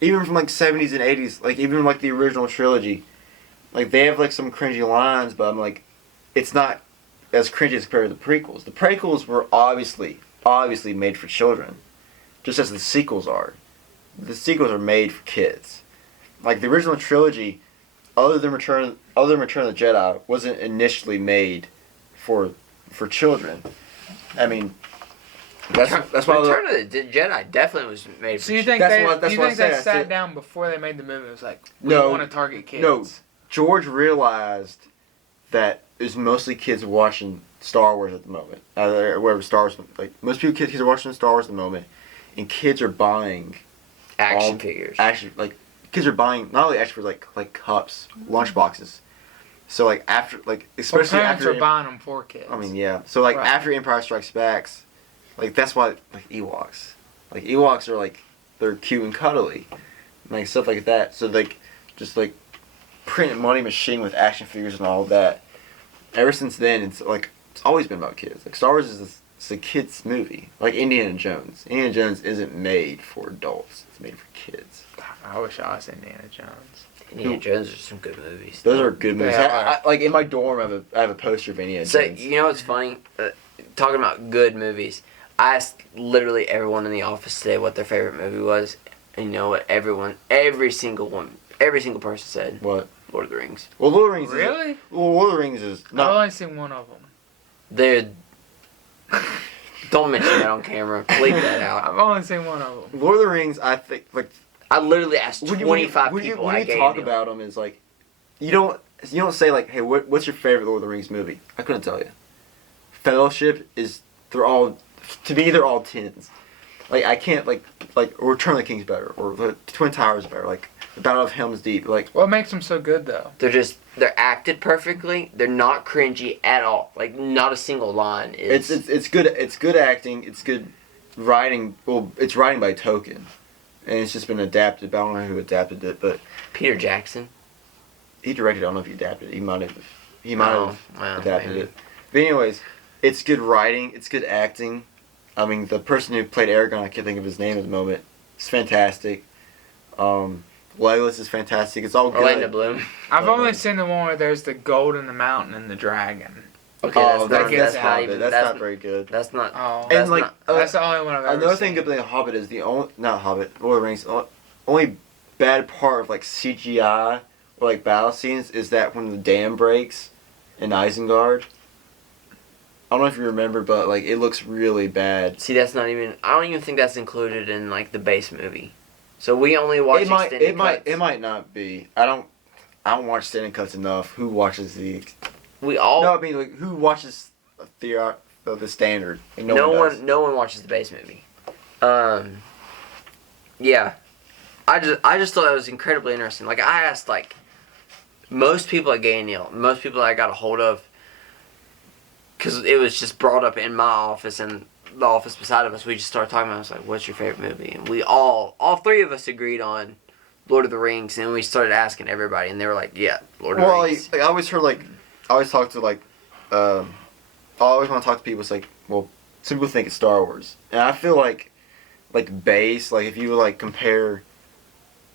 even from like 70s and 80s, like even like the original trilogy, like they have like some cringy lines, but I'm like, it's not as cringy as compared to the prequels. The prequels were obviously made for children, just as the sequels are. The sequels are made for kids. Like the original trilogy, other than Return of the Jedi, wasn't initially made for children. I mean, that's why. Return of the Jedi definitely was made. So you for think That's they, what- that's you what I think they said. I sat said- down before they made the movie? It was like, we No. want to target kids. No. George realized that there's mostly kids watching Star Wars at the moment. Wherever Star Wars, like most kids are watching Star Wars at the moment, and kids are buying action figures. Actually, like kids are buying not only action figures, like cups, lunch boxes. So like after like Well, especially parents after are buying them for kids. I mean yeah. So like Right. after Empire Strikes Back, like that's why like Ewoks. Like Ewoks are like they're cute and cuddly. Like stuff like that. So like just like print money machine with action figures and all of that. Ever since then it's like it's always been about kids. Like Star Wars is it's a kids movie, like Indiana Jones. Indiana Jones isn't made for adults; it's made for kids. I wish I was Indiana Jones. Indiana Jones are some good movies. Those are good movies. They are. Like in my dorm, I have a poster of Indiana So Jones. you know what's funny? Talking about good movies, I asked literally everyone in the office today what their favorite movie was, and you know what? Every single person said What? Lord of the Rings. Well, Lord of the Rings. Really? Lord of the Rings is I've not. only seen one of them. They're don't mention that on camera. Bleep that out. I've only seen one of them. Lord of the Rings, I think, like I literally asked when you- 25 when you, people. when I you gave talk them. about them, is like you don't say like, hey, what's your favorite Lord of the Rings movie? I couldn't tell you. Fellowship is they're all tens. Like I can't like or Return of the King's better or the Twin Towers better. Like the Battle of Helm's Deep. Like What makes them so good, though? They're acted perfectly. They're not cringy at all. Like not a single line is. it's good. It's good acting. It's good writing. Well, it's writing by Tolkien, and it's just been adapted. But I don't know who adapted it, but Peter Jackson. he directed. I don't know if he adapted it. He might have. He might have well, adapted maybe. it. But anyways, it's good writing. It's good acting. I mean, the person who played Aragorn, I can't think of his name at the moment. It's fantastic. Legolas is fantastic. It's all good. Orlando Bloom. I've Oh, only man. seen the one where there's the gold in the mountain and the dragon. Okay, Oh, that's gets not Hobbit. even. That's That's not very good. That's not. Oh, And That's like not- that's the only one I've ever another seen. thing good about Hobbit is the only not Hobbit Lord of the Rings. Only bad part of like CGI or like battle scenes is that when the dam breaks in Isengard. I don't know if you remember, but like it looks really bad. See, that's not even. I don't even think that's included in like the base movie. So we only watch extended cuts. It might not be. I don't watch extended cuts enough. Who watches the? We all. No, I mean like who watches the standard? Like, no one. Does. one. No one watches the base movie. Yeah. I just thought that was incredibly interesting. Like I asked like most people at Gay and Neal, most people I got a hold of, because it was just brought up in my office and the office beside of us. We just started talking about it. I was like, what's your favorite movie? And we all three of us agreed on Lord of the Rings, and we started asking everybody, and they were like, yeah, Lord of the Rings. I always heard I always talk to I always want to talk to people. It's like, well, some people think it's Star Wars, and I feel like base, like if you like compare,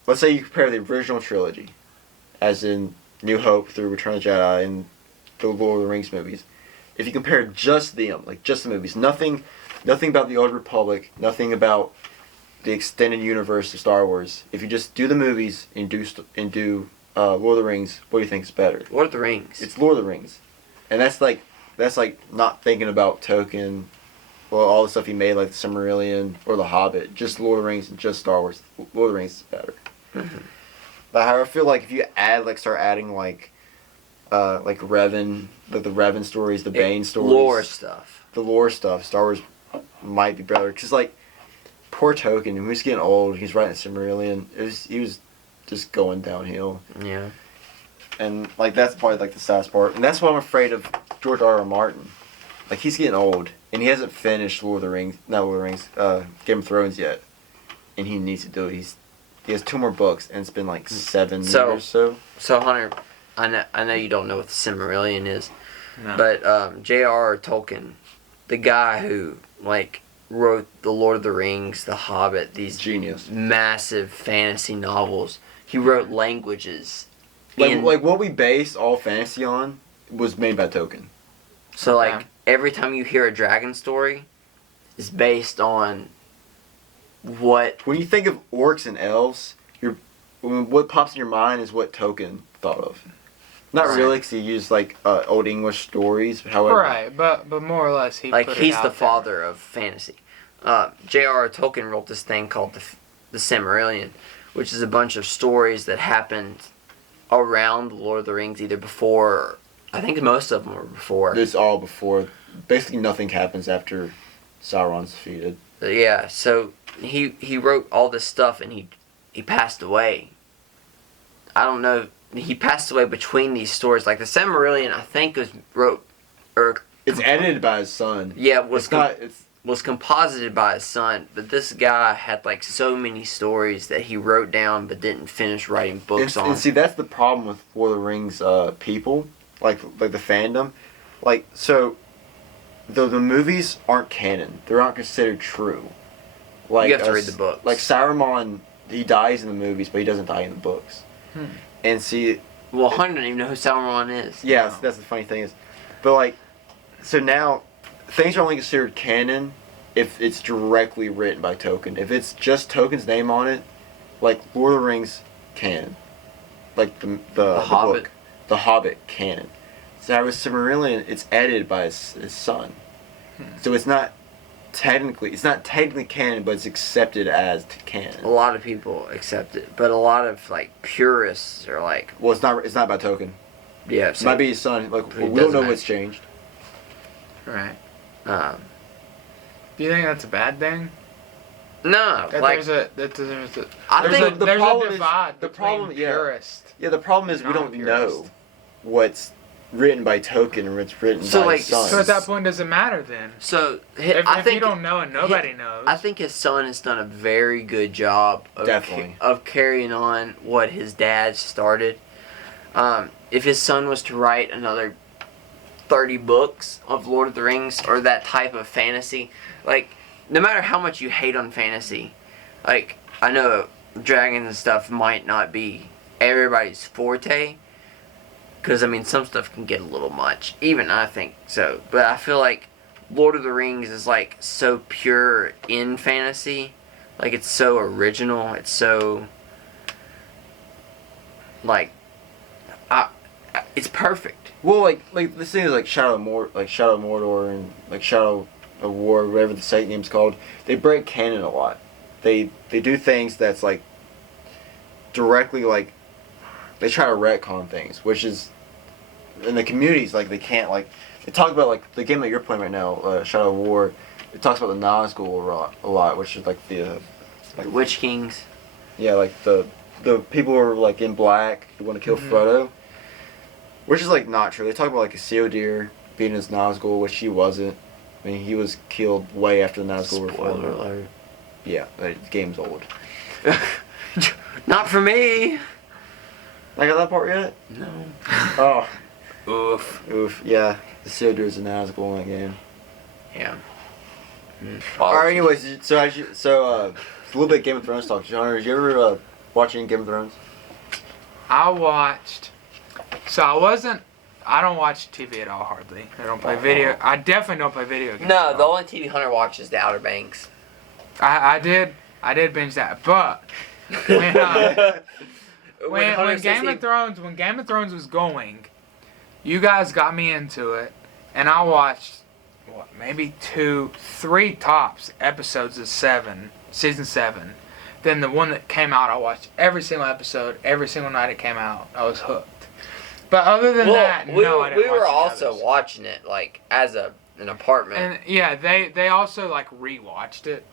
let's say you compare the original trilogy, as in New Hope through Return of the Jedi and the Lord of the Rings movies. If you compare just them, like just the movies, nothing about the Old Republic, nothing about the extended universe of Star Wars. If you just do the movies and do Lord of the Rings, what do you think is better? Lord of the Rings. It's Lord of the Rings, and that's like not thinking about Tolkien, well, all the stuff he made like the Silmarillion or the Hobbit. Just Lord of the Rings and just Star Wars. Lord of the Rings is better. Mm-hmm. But however, I feel like if you start adding like Revan, the Revan stories, the Bane stories, Lore stuff. Star Wars might be better because like poor Tolkien, when he was getting old, he's writing Silmarillion. He was just going downhill. Yeah. And like that's probably like the saddest part, and that's why I'm afraid of George R.R. Martin. Like he's getting old, and he hasn't finished Game of Thrones yet, and he needs to do it. He has 2 more books, and it's been like 7 years or so. So Hunter, I know you don't know what the Silmarillion is, No. but J.R.R. Tolkien, the guy who like wrote the Lord of the Rings, the Hobbit, these Genius. massive fantasy novels, he wrote languages. Like what we base all fantasy on was made by Tolkien. So Okay. like every time you hear a dragon story, is based on what. When you think of orcs and elves, what pops in your mind is what Tolkien thought of. Not Right. really, because he used like Old English stories. However, Right, but more or less he Like put he's it out the there. father of fantasy. J.R.R. Tolkien wrote this thing called the Silmarillion, which is a bunch of stories that happened around the Lord of the Rings, either before. Or, I think most of them were before. it's all before. Basically, nothing happens after Sauron's defeated. Yeah, so he wrote all this stuff and he passed away. I don't know. He passed away between these stories. Like the Silmarillion, I think It's edited by his son. yeah It's not. It's was composited by his son, but this guy had like so many stories that he wrote down but didn't finish writing books on. and see that's the problem with Lord of the Rings people, like the fandom, like so. the movies aren't canon. They're not considered true. Like You have to read the books. Like Saruman, he dies in the movies, but he doesn't die in the books. And see, Well, Hunter doesn't even know who Sauron is. yeah, No. that's the funny thing is, but like, so now things are only considered canon if it's directly written by Tolkien. If it's just Tolkien's name on it, like Lord of the Rings canon, like the Hobbit. book, the Hobbit canon. So with Silmarillion, it's edited by his son, so it's not technically canon, but it's accepted as A canon. lot of people accept it, but a lot of like purists are like, Well, it's not by Tolkien. yeah, It might be his son. Like It we don't doesn't know matter. what's changed. right. Do you think that's a bad thing? No, That like there's a I there's think a, the there's problem a is- divide the between problem- yeah. purist. Yeah, the problem is we don't know what's written by Tolkien and what's written So, by like, his son. So at that point, does it matter then? so. If, I if think you don't know and nobody knows, I think his son has done a very good job of Definitely. of carrying on what his dad started. If his son was to write another 30 books of Lord of the Rings or that type of fantasy, like, no matter how much you hate on fantasy, like, I know dragons and stuff might not be everybody's forte, because, I mean, some stuff can get a little much. Even I think so. But I feel like Lord of the Rings is, like, so pure in fantasy. Like, it's so original. It's so, like, it's perfect. Well, like this thing is like Shadow of Mordor and like Shadow of War, whatever the site name's called. They break canon a lot. They do things that's like directly like they try to retcon things, which is in the communities like they can't like they talk about like the game that you're playing right now, Shadow of War. It talks about the Nazgul a lot, which is like the Like Witch Kings. yeah, like the people who are like in black who want to kill Frodo, which is like not true. They talk about like a Theodir being his Nazgul, which he wasn't. I mean, he was killed way after the Nazgul were Spoiler formed. alert. Yeah, the game's old. Not for me. I got that part yet? No. Oh, Oof. oof. Yeah, the Theodir's a Nazgul in that game. Yeah. All right. Anyways, so it's a little bit Game of Thrones talk. John, did you ever watch any Game of Thrones? I watched. So I don't watch TV at all hardly. I don't play video. I definitely don't play video games. No, at the all. only TV Hunter watches is the Outer Banks. I did binge that, but when Game of Thrones was going, you guys got me into it, and I watched maybe 2, 3 tops episodes of season 7. Then the one that came out, I watched every single episode, every single night it came out. I was hooked. But other than that, we no, I didn't we were watch any also others. watching it like as an apartment. And yeah, they also like rewatched it.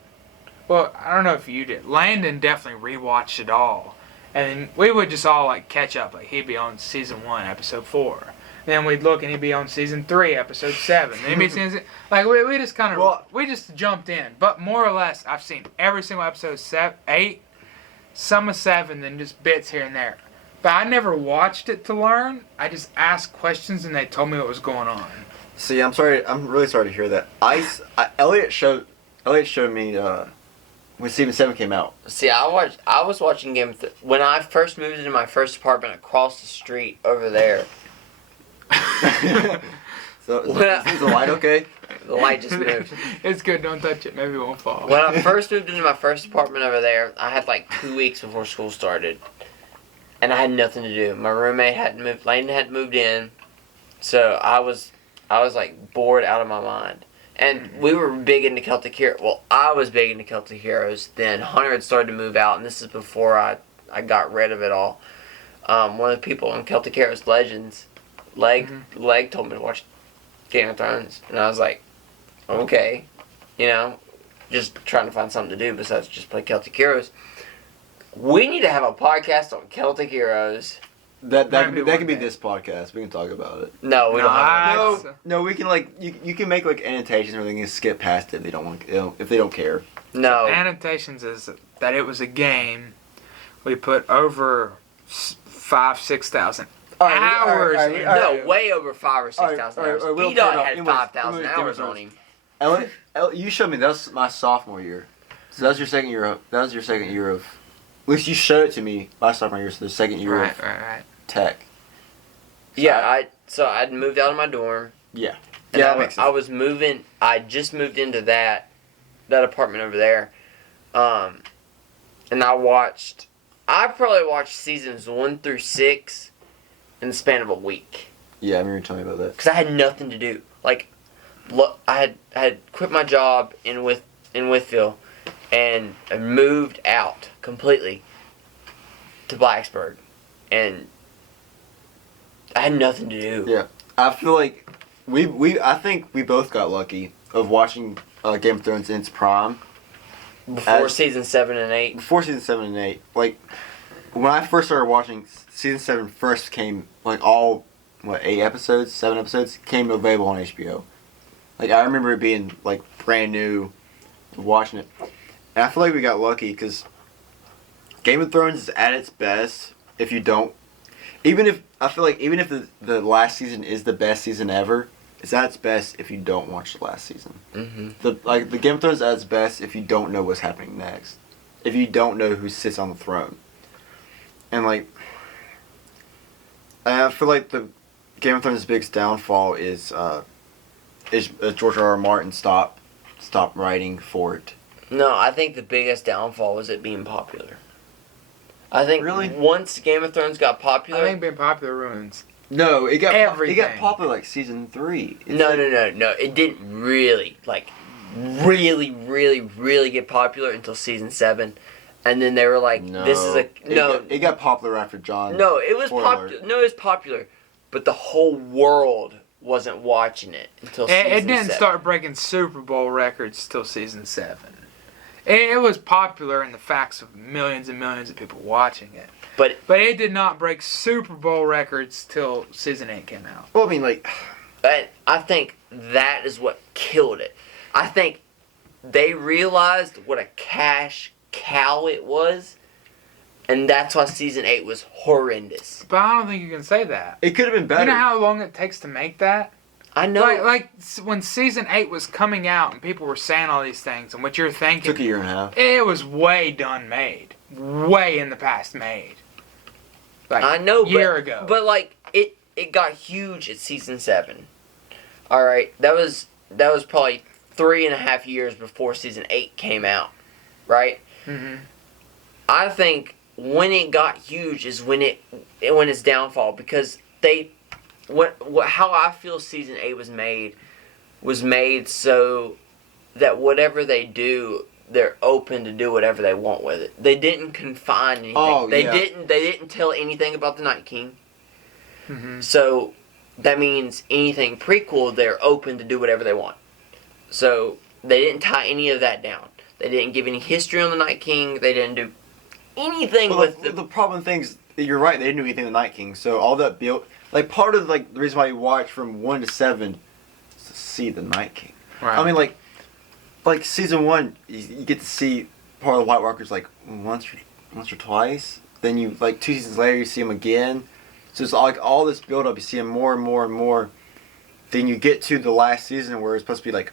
Well, I don't know if you did. Landon definitely rewatched it all, and we would just all like catch up. Like he'd be on season 1, episode 4. Then we'd look and he'd be on season 3, episode 7. Then he'd be season like we just kind of Well- we just jumped in. But more or less, I've seen every single episode 8, some of 7, then just bits here and there. But I never watched it to learn. I just asked questions and they told me what was going on. See, I'm sorry. I'm really sorry to hear that. Elliot showed me when season 7 came out. See, I was watching when I first moved into my first apartment across the street over there. So is the light okay? The light just moved. It's good. Don't touch it. Maybe it won't fall. When I first moved into my first apartment over there, I had like 2 weeks before school started, and I had nothing to do. My roommate hadn't moved. Landon hadn't moved in, so I was like bored out of my mind. And we were big into Celtic Heroes. Well, I was big into Celtic Heroes. Then Hunter had started to move out, and this is before I got rid of it all. One of the people in Celtic Heroes Legends, Leg told me to watch Game of Thrones, and I was like, okay, just trying to find something to do besides just play Celtic Heroes. We need to have a podcast on Celtic Heroes. That Maybe could one be day. this podcast. We can talk about it. No, we don't have Nah, any. No, we can like you can make like annotations or they can skip past it if they don't want if they don't care. No. Annotations is that it was a game we put over 5,000-6,000 hours. alright, No, way over 5,000 or 6,000 hours. we'll E-Dot turn had off. 5,000 Anyways, hours on him. You showed me that was my sophomore year. So that was your second year. That was your second year of. At least you showed it to me my sophomore year. So the second year of Right. tech. So Yeah, I'd moved out of my dorm. Yeah. And Yeah, I, that makes I sense. was moving. I just moved into that apartment over there, and I probably watched seasons 1 through 6 in the span of a week Yeah, I remember you telling me about that. because I had nothing to do. Like, I had quit my job in Withville, and I moved out completely to Blacksburg, and I had nothing to do. Yeah. I feel like I think we both got lucky of watching Game of Thrones in its prime. Before season 7 and 8. Before season 7 and 8. Like, when I first started watching, season 7 first came, like, all, 8 episodes, 7 episodes, came available on HBO. Like, I remember it being, like, brand new, watching it. And I feel like we got lucky, because Game of Thrones is at its best if you don't... even if the last season is the best season ever, it's at its best if you don't watch the last season. Mm-hmm. The Game of Thrones is at its best if you don't know what's happening next. If you don't know who sits on the throne. And I feel like the Game of Thrones' biggest downfall is George R. R. Martin stopped writing for it. No, I think the biggest downfall was it being popular. I think Really? once Game of Thrones got popular... I think being popular ruins. No, it got Everything. popular like season 3. No. It didn't really, really get popular until season 7. And then they were like, this is a... No. It got popular after John. No, it was Spoiler popular. alert. No, it was popular. But the whole world wasn't watching it until season 7. It didn't start breaking Super Bowl records till season 7. It was popular in the facts of millions and millions of people watching it. But it did not break Super Bowl records till season 8 came out. Well, I mean, like... I think that is what killed it. I think they realized what a cash cow it was, and that's why season 8 was horrendous. But I don't think you can say that. It could have been better. You know how long it takes to make that? I know. Like when season 8 was coming out and people were saying all these things and what you're It thinking, took a year and a half. it was way done made. Way in the past made. Like, I know, year ago. But like it got huge at season 7. All right, that was probably 3.5 years before season 8 came out, right? Mm-hmm. I think when it got huge is when its downfall, because how I feel season 8 was made so that whatever they do, they're open to do whatever they want with it. They didn't confine anything. Oh, they yeah. didn't tell anything about the Night King. Mm-hmm. So that means anything prequel, they're open to do whatever they want. So they didn't tie any of that down. They didn't give any history on the Night King. They didn't do anything Well, with the problem things, you're right, they didn't do anything with Night King, so all that built... Like, part of, the reason why you watch from 1 to 7 is to see the Night King. Right. I mean, like season 1, you get to see part of the White Walkers, once or twice. Then 2 seasons later, you see them again. So it's all this build-up, you see them more and more and more. Then you get to the last season where it's supposed to be,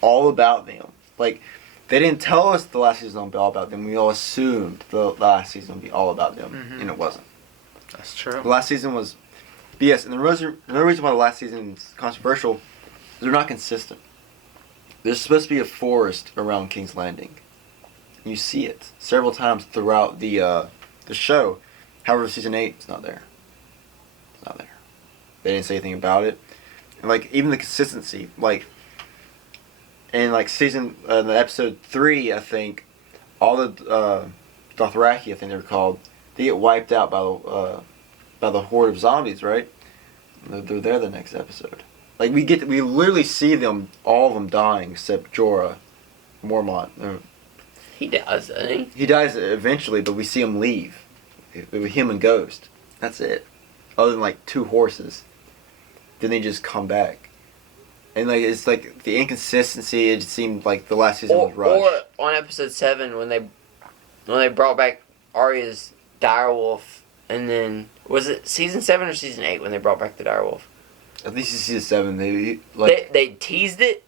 all about them. They didn't tell us the last season would be all about them. We all assumed the last season would be all about them, Mhm. and it wasn't. That's true. The last season was BS, and another reason why the last season is controversial is they're not consistent. There's supposed to be a forest around King's Landing. You see it several times throughout the show. However, season 8 is not there. It's not there. They didn't say anything about it, and even the consistency, in season the episode 3, I think all the Dothraki, I think they're called, they get wiped out by the horde of zombies, right? They're there the next episode. We literally see them, all of them dying except Jorah Mormont. He does, doesn't he? He dies eventually, but we see him leave. With him and Ghost. That's it. Other than 2 horses. Then they just come back. And it's the inconsistency, it just seemed like the last season was rushed. Or on episode 7 when they brought back Arya's direwolf and then was it season 7 or season 8 when they brought back the direwolf? At least you see the 7. They like They teased it,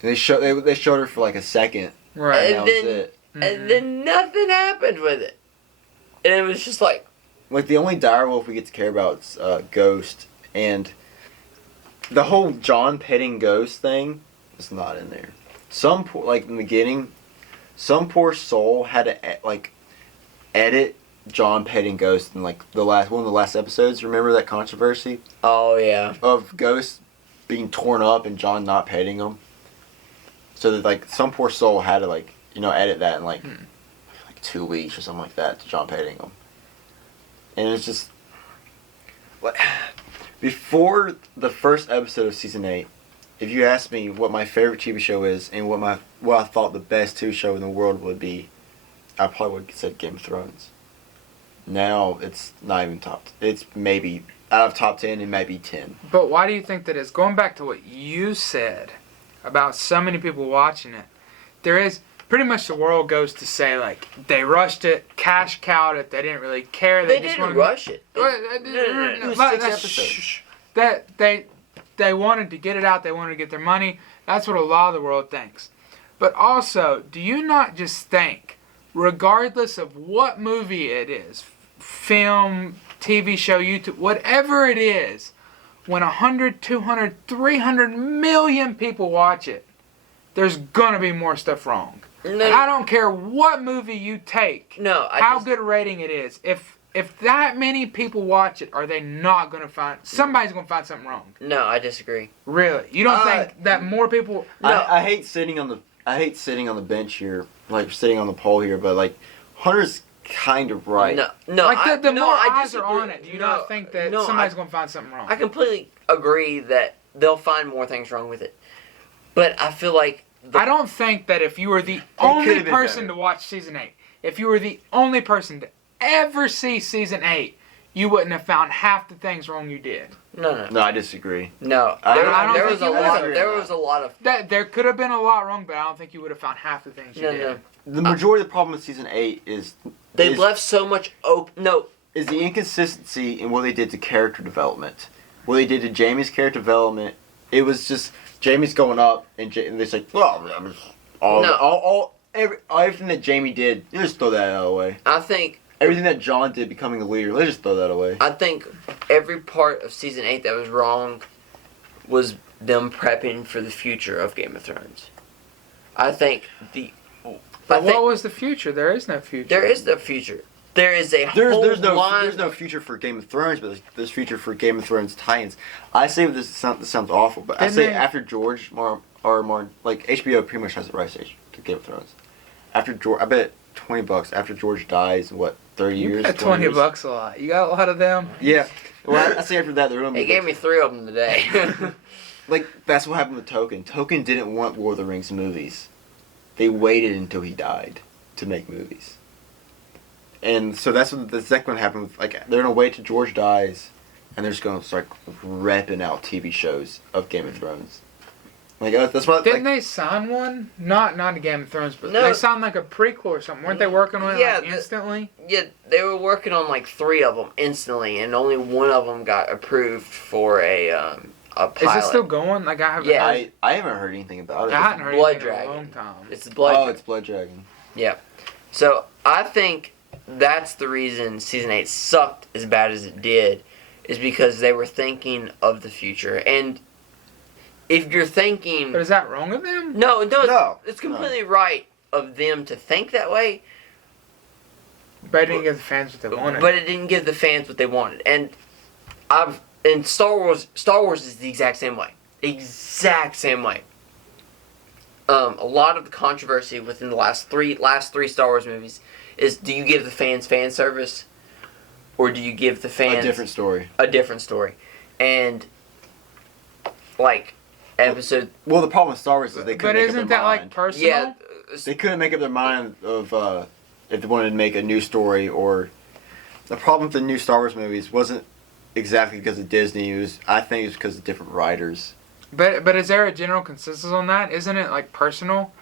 they showed her for like a second. Right. And And that was then- it. and then nothing happened with it, and it was just like, Like the only direwolf we get to care about is Ghost, and the whole John petting Ghost thing is not in there. Some poor, like in the beginning, some poor soul had to like edit John petting Ghost in like one of the last episodes. Remember that controversy oh yeah, of Ghost being torn up and John not petting him? So that like some poor soul had to like edit that in like 2 weeks or something like that to John petting him. And it's just like before the first episode of season 8, if you asked me what my favorite TV show is and what I thought the best TV show in the world would be, I probably would have said Game of Thrones. Now it's not even top. It's maybe out of top 10, it might be 10. But why do you think that is? Going back to what you said about so many people watching it, there is pretty much the world goes to say like they rushed it, cash cowed it, they didn't really care. they just didn't wanted- rush it. No. It was But 6 that's- episodes. shh. That they wanted to get it out. They wanted to get their money. That's what a lot of the world thinks. But also, do you not just think, regardless of what movie it is, film, TV show, YouTube, whatever it is, when 100, 200, 300 million people watch it, there's gonna be more stuff wrong. No, I don't care what movie you take, no, how good a rating it is. If that many people watch it, are they not gonna find somebody's gonna find something wrong? No, I disagree. Really? You don't think that more people? No. I hate sitting on the bench here, like sitting on the pole here, but like Hunter's kind of right. No, Like the more I eyes are disagree. on it, do you No, not think that no, somebody's gonna find something wrong? I completely agree that they'll find more things wrong with it, but I feel like I don't think that if you were the only could've been person better. to watch season 8, if you were the only person to ever see season 8, you wouldn't have found half the things wrong you did. no. No, I disagree. No, I don't there think was a you would. lot. There was a lot of That there could have been a lot wrong, but I don't think you would have found half the things you no, did. no. The majority of the problem with season 8 is They is, left so much open. No, is the inconsistency in what they did to character development. What they did to Jamie's character development, it was just Jamie's going up and it's like, well, everything that Jamie did, you just throw that out of the way. I think Everything that John did becoming a leader, let's just throw that away. I think every part of season 8 that was wrong was them prepping for the future of Game of Thrones. I think the. But I think what was the future? There is no future. there is no future. There is a whole There's line. no future for Game of Thrones, but there's future for Game of Thrones Titans. I say this sounds awful, but I Didn't say they- after George R. Martin, like HBO pretty much has the rights to Game of Thrones. After George, I bet $20 after George dies. What 30 You years? got 20 years? $20 a lot. You got a lot of them. Yeah. Well, I say after that they're gonna They be gave me 3 of them today. like that's what happened with Tolkien. Tolkien didn't want Lord of the Rings movies. They waited until he died to make movies. And so that's what the second one happened. Like they're gonna wait till George dies, and they're just gonna start repping out TV shows of Game of Thrones. Like that's what. Didn't Like, they sign one? Not a Game of Thrones, but No. they signed like a prequel or something. Weren't they working on it Yeah, like instantly? Yeah, they were working on like 3 of them instantly, and only one of them got approved for a pilot. Is it still going? Like I haven't. Yeah. I haven't heard anything about it. I hadn't heard Blood anything in Dragon. a long time. It's the Blood. Oh, it's Blood Dragon. So I think that's the reason season 8 sucked as bad as it did, is because they were thinking of the future. And if you're thinking, But is that wrong of them? no, No, it's completely right of them to think that way, But they didn't give the fans what they wanted. but it didn't give the fans what they wanted. And Star Wars is the exact same way, A lot of the controversy within the last three Star Wars movies is: do you give the fans fan service, or do you give the fans A different story. a different story? And like episode, Well, the problem with Star Wars is they but couldn't make up isn't their that mind. like personal? yeah, They couldn't make up their mind of if they wanted to make a new story, or the problem with the new Star Wars movies wasn't exactly because of Disney. I think it was because of different writers. But is there a general consensus on that? Isn't it like personal?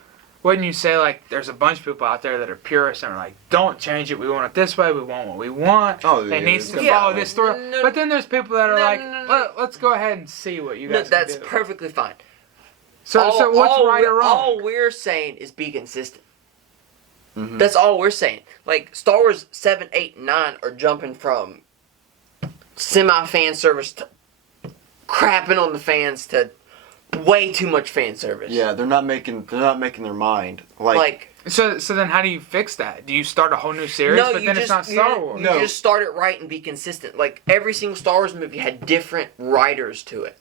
wouldn't you say like there's a bunch of people out there that are purists and are like, don't change it, we want it this way, we want what we want, Oh, it needs to yeah. follow this story. No, but then there's people that are no, like, no, no. Let's go ahead and see what you No, guys that's can do. perfectly fine. So what's right or wrong? All we're saying is be consistent. Mhm. That's all we're saying. Like Star Wars 7, 8, 9 are jumping from semi-fan service to crapping on the fans to way too much fan service. Yeah, they're not making their mind. Like So then how do you fix that? Do you start a whole new series, no, but you then just, it's not you Star just- Wars? You No. just start it right and be consistent. Like every single Star Wars movie had different writers to it.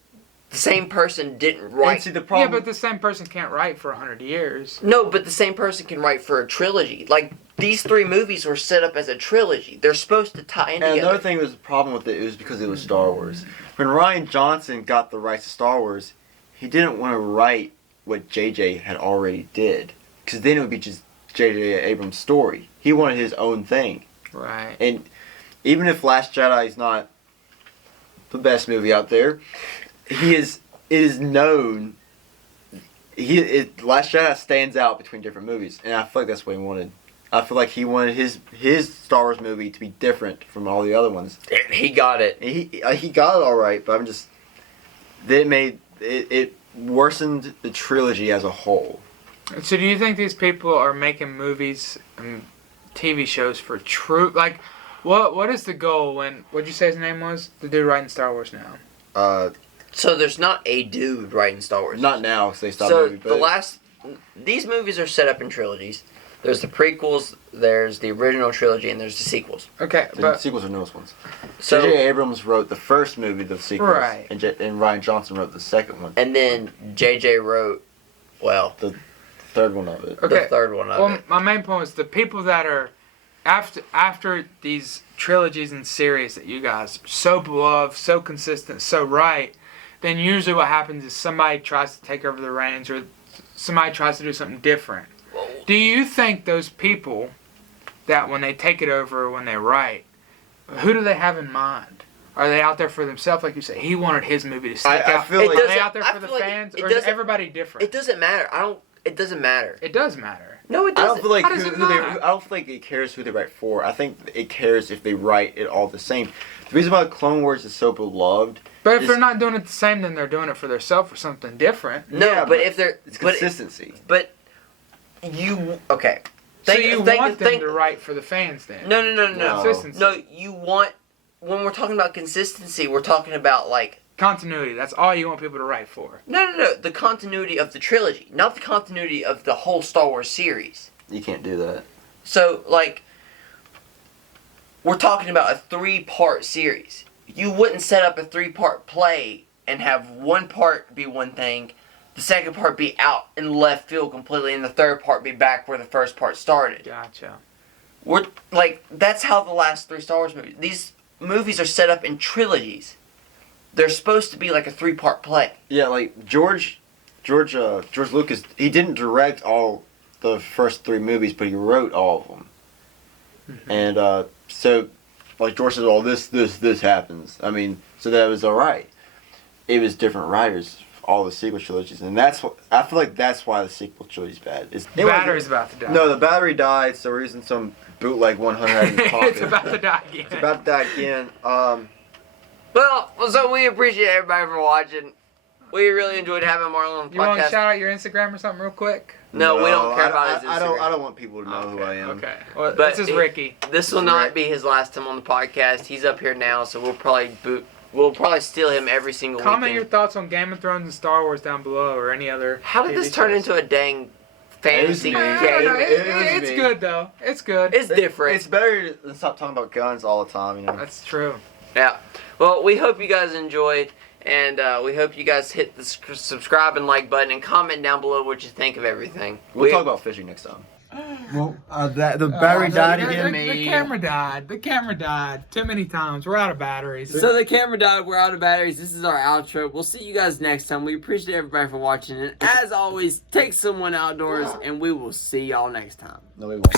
The same person didn't and write. see the Yeah, problem. but the same person can't write for 100 years. No, but the same person can write for a trilogy. Like these 3 movies were set up as a trilogy. They're supposed to tie in and together. another thing was the problem with it was because it was Star Wars. When Ryan Johnson got the rights to Star Wars, he didn't want to write what J.J. had already did, because then it would be just J.J. Abrams' story. He wanted his own thing. Right. And even if Last Jedi is not the best movie out there, it is known. Last Jedi stands out between different movies, and I feel like that's what he wanted. I feel like he wanted his Star Wars movie to be different from all the other ones. And he got it. And he got it all right, but it worsened the trilogy as a whole. So do you think these people are making movies and TV shows for true? Like, what is the goal when? What'd you say his name was? The dude writing Star Wars now. So there's not a dude writing Star Wars. Not now, because they stopped So movie, these movies are set up in trilogies. There's the prequels, there's the original trilogy, and there's the sequels. Okay, the but sequels are the newest ones. So J.J. Abrams wrote the first movie, the sequels, Right. and Ryan Johnson wrote the second one, and then JJ wrote, well, third one of it. okay. the third one of Well, it. my main point is the people that are after these trilogies and series that you guys are so beloved, so consistent, so right. Then usually what happens is somebody tries to take over the reins or somebody tries to do something different. Do you think those people that when they take it over, when they write, who do they have in mind? Are they out there for themselves, like you say? He wanted his movie to stick I out. feel Are like- they out there I for the feel like fans, it or is doesn't- everybody different? It doesn't matter. It doesn't matter. It does matter. No, it I doesn't. don't feel like How does it not? I don't feel like it cares who they write for. I think it cares if they write it all the same. The reason why Clone Wars is so beloved, But if It's- they're not doing it the same, then they're doing it for themselves or something different. No, Yeah, but if they're it's but consistency. you okay. So Think- you think- want them think- to write for the fans then? No. No. Consistency. No, you want when we're talking about consistency, we're talking about like Continuity. That's all you want people to write for. no, the continuity of the trilogy, not the continuity of the whole Star Wars series. You can't do that. So like we're talking about a 3-part series. You wouldn't set up a 3-part play and have one part be one thing, the second part be out in left field completely, and the third part be back where the first part started. Gotcha. We're like that's how the last 3 Star Wars movies. These movies are set up in trilogies. They're supposed to be like a 3-part play. Yeah, like George Lucas, he didn't direct all the first 3 movies, but he wrote all of them. Mm-hmm. And so, like George said, "Oh, this happens." I mean, so that was all right. It was different writers, all the sequel trilogies, and that's what I feel like. That's why the sequel trilogy's bad. The battery's about to die. No, the battery died, so we're using some bootleg 100 out of his pocket. It's about to die again. It's about to die again. Well, so we appreciate everybody for watching. We really enjoyed having Marlon on the You want to podcast. shout out your Instagram or something real quick? No, we don't care about his I don't Instagram. want people to know who Okay, I am. Okay. Well, But this is Ricky. This will not be his last time on the podcast. He's up here now, so we'll probably steal him every single Comment your weekend. thoughts on Game of Thrones and Star Wars down below, or any other. How did TV this turn shows. into a dang fantasy It was me. I game? don't know, It was it's me. good though. It's good. It's different. It's better than stop talking about guns all the time, you know. That's true. Yeah. Well, we hope you guys enjoyed, and we hope you guys hit the subscribe and like button and comment down below what you think of everything. We'll talk about fishing next time. Well, the battery died again. The camera died. The camera died too many times. We're out of batteries. So the camera died. We're out of batteries. This is our outro. We'll see you guys next time. We appreciate everybody for watching. And as always, take someone outdoors, and we will see y'all next time. No, we won't.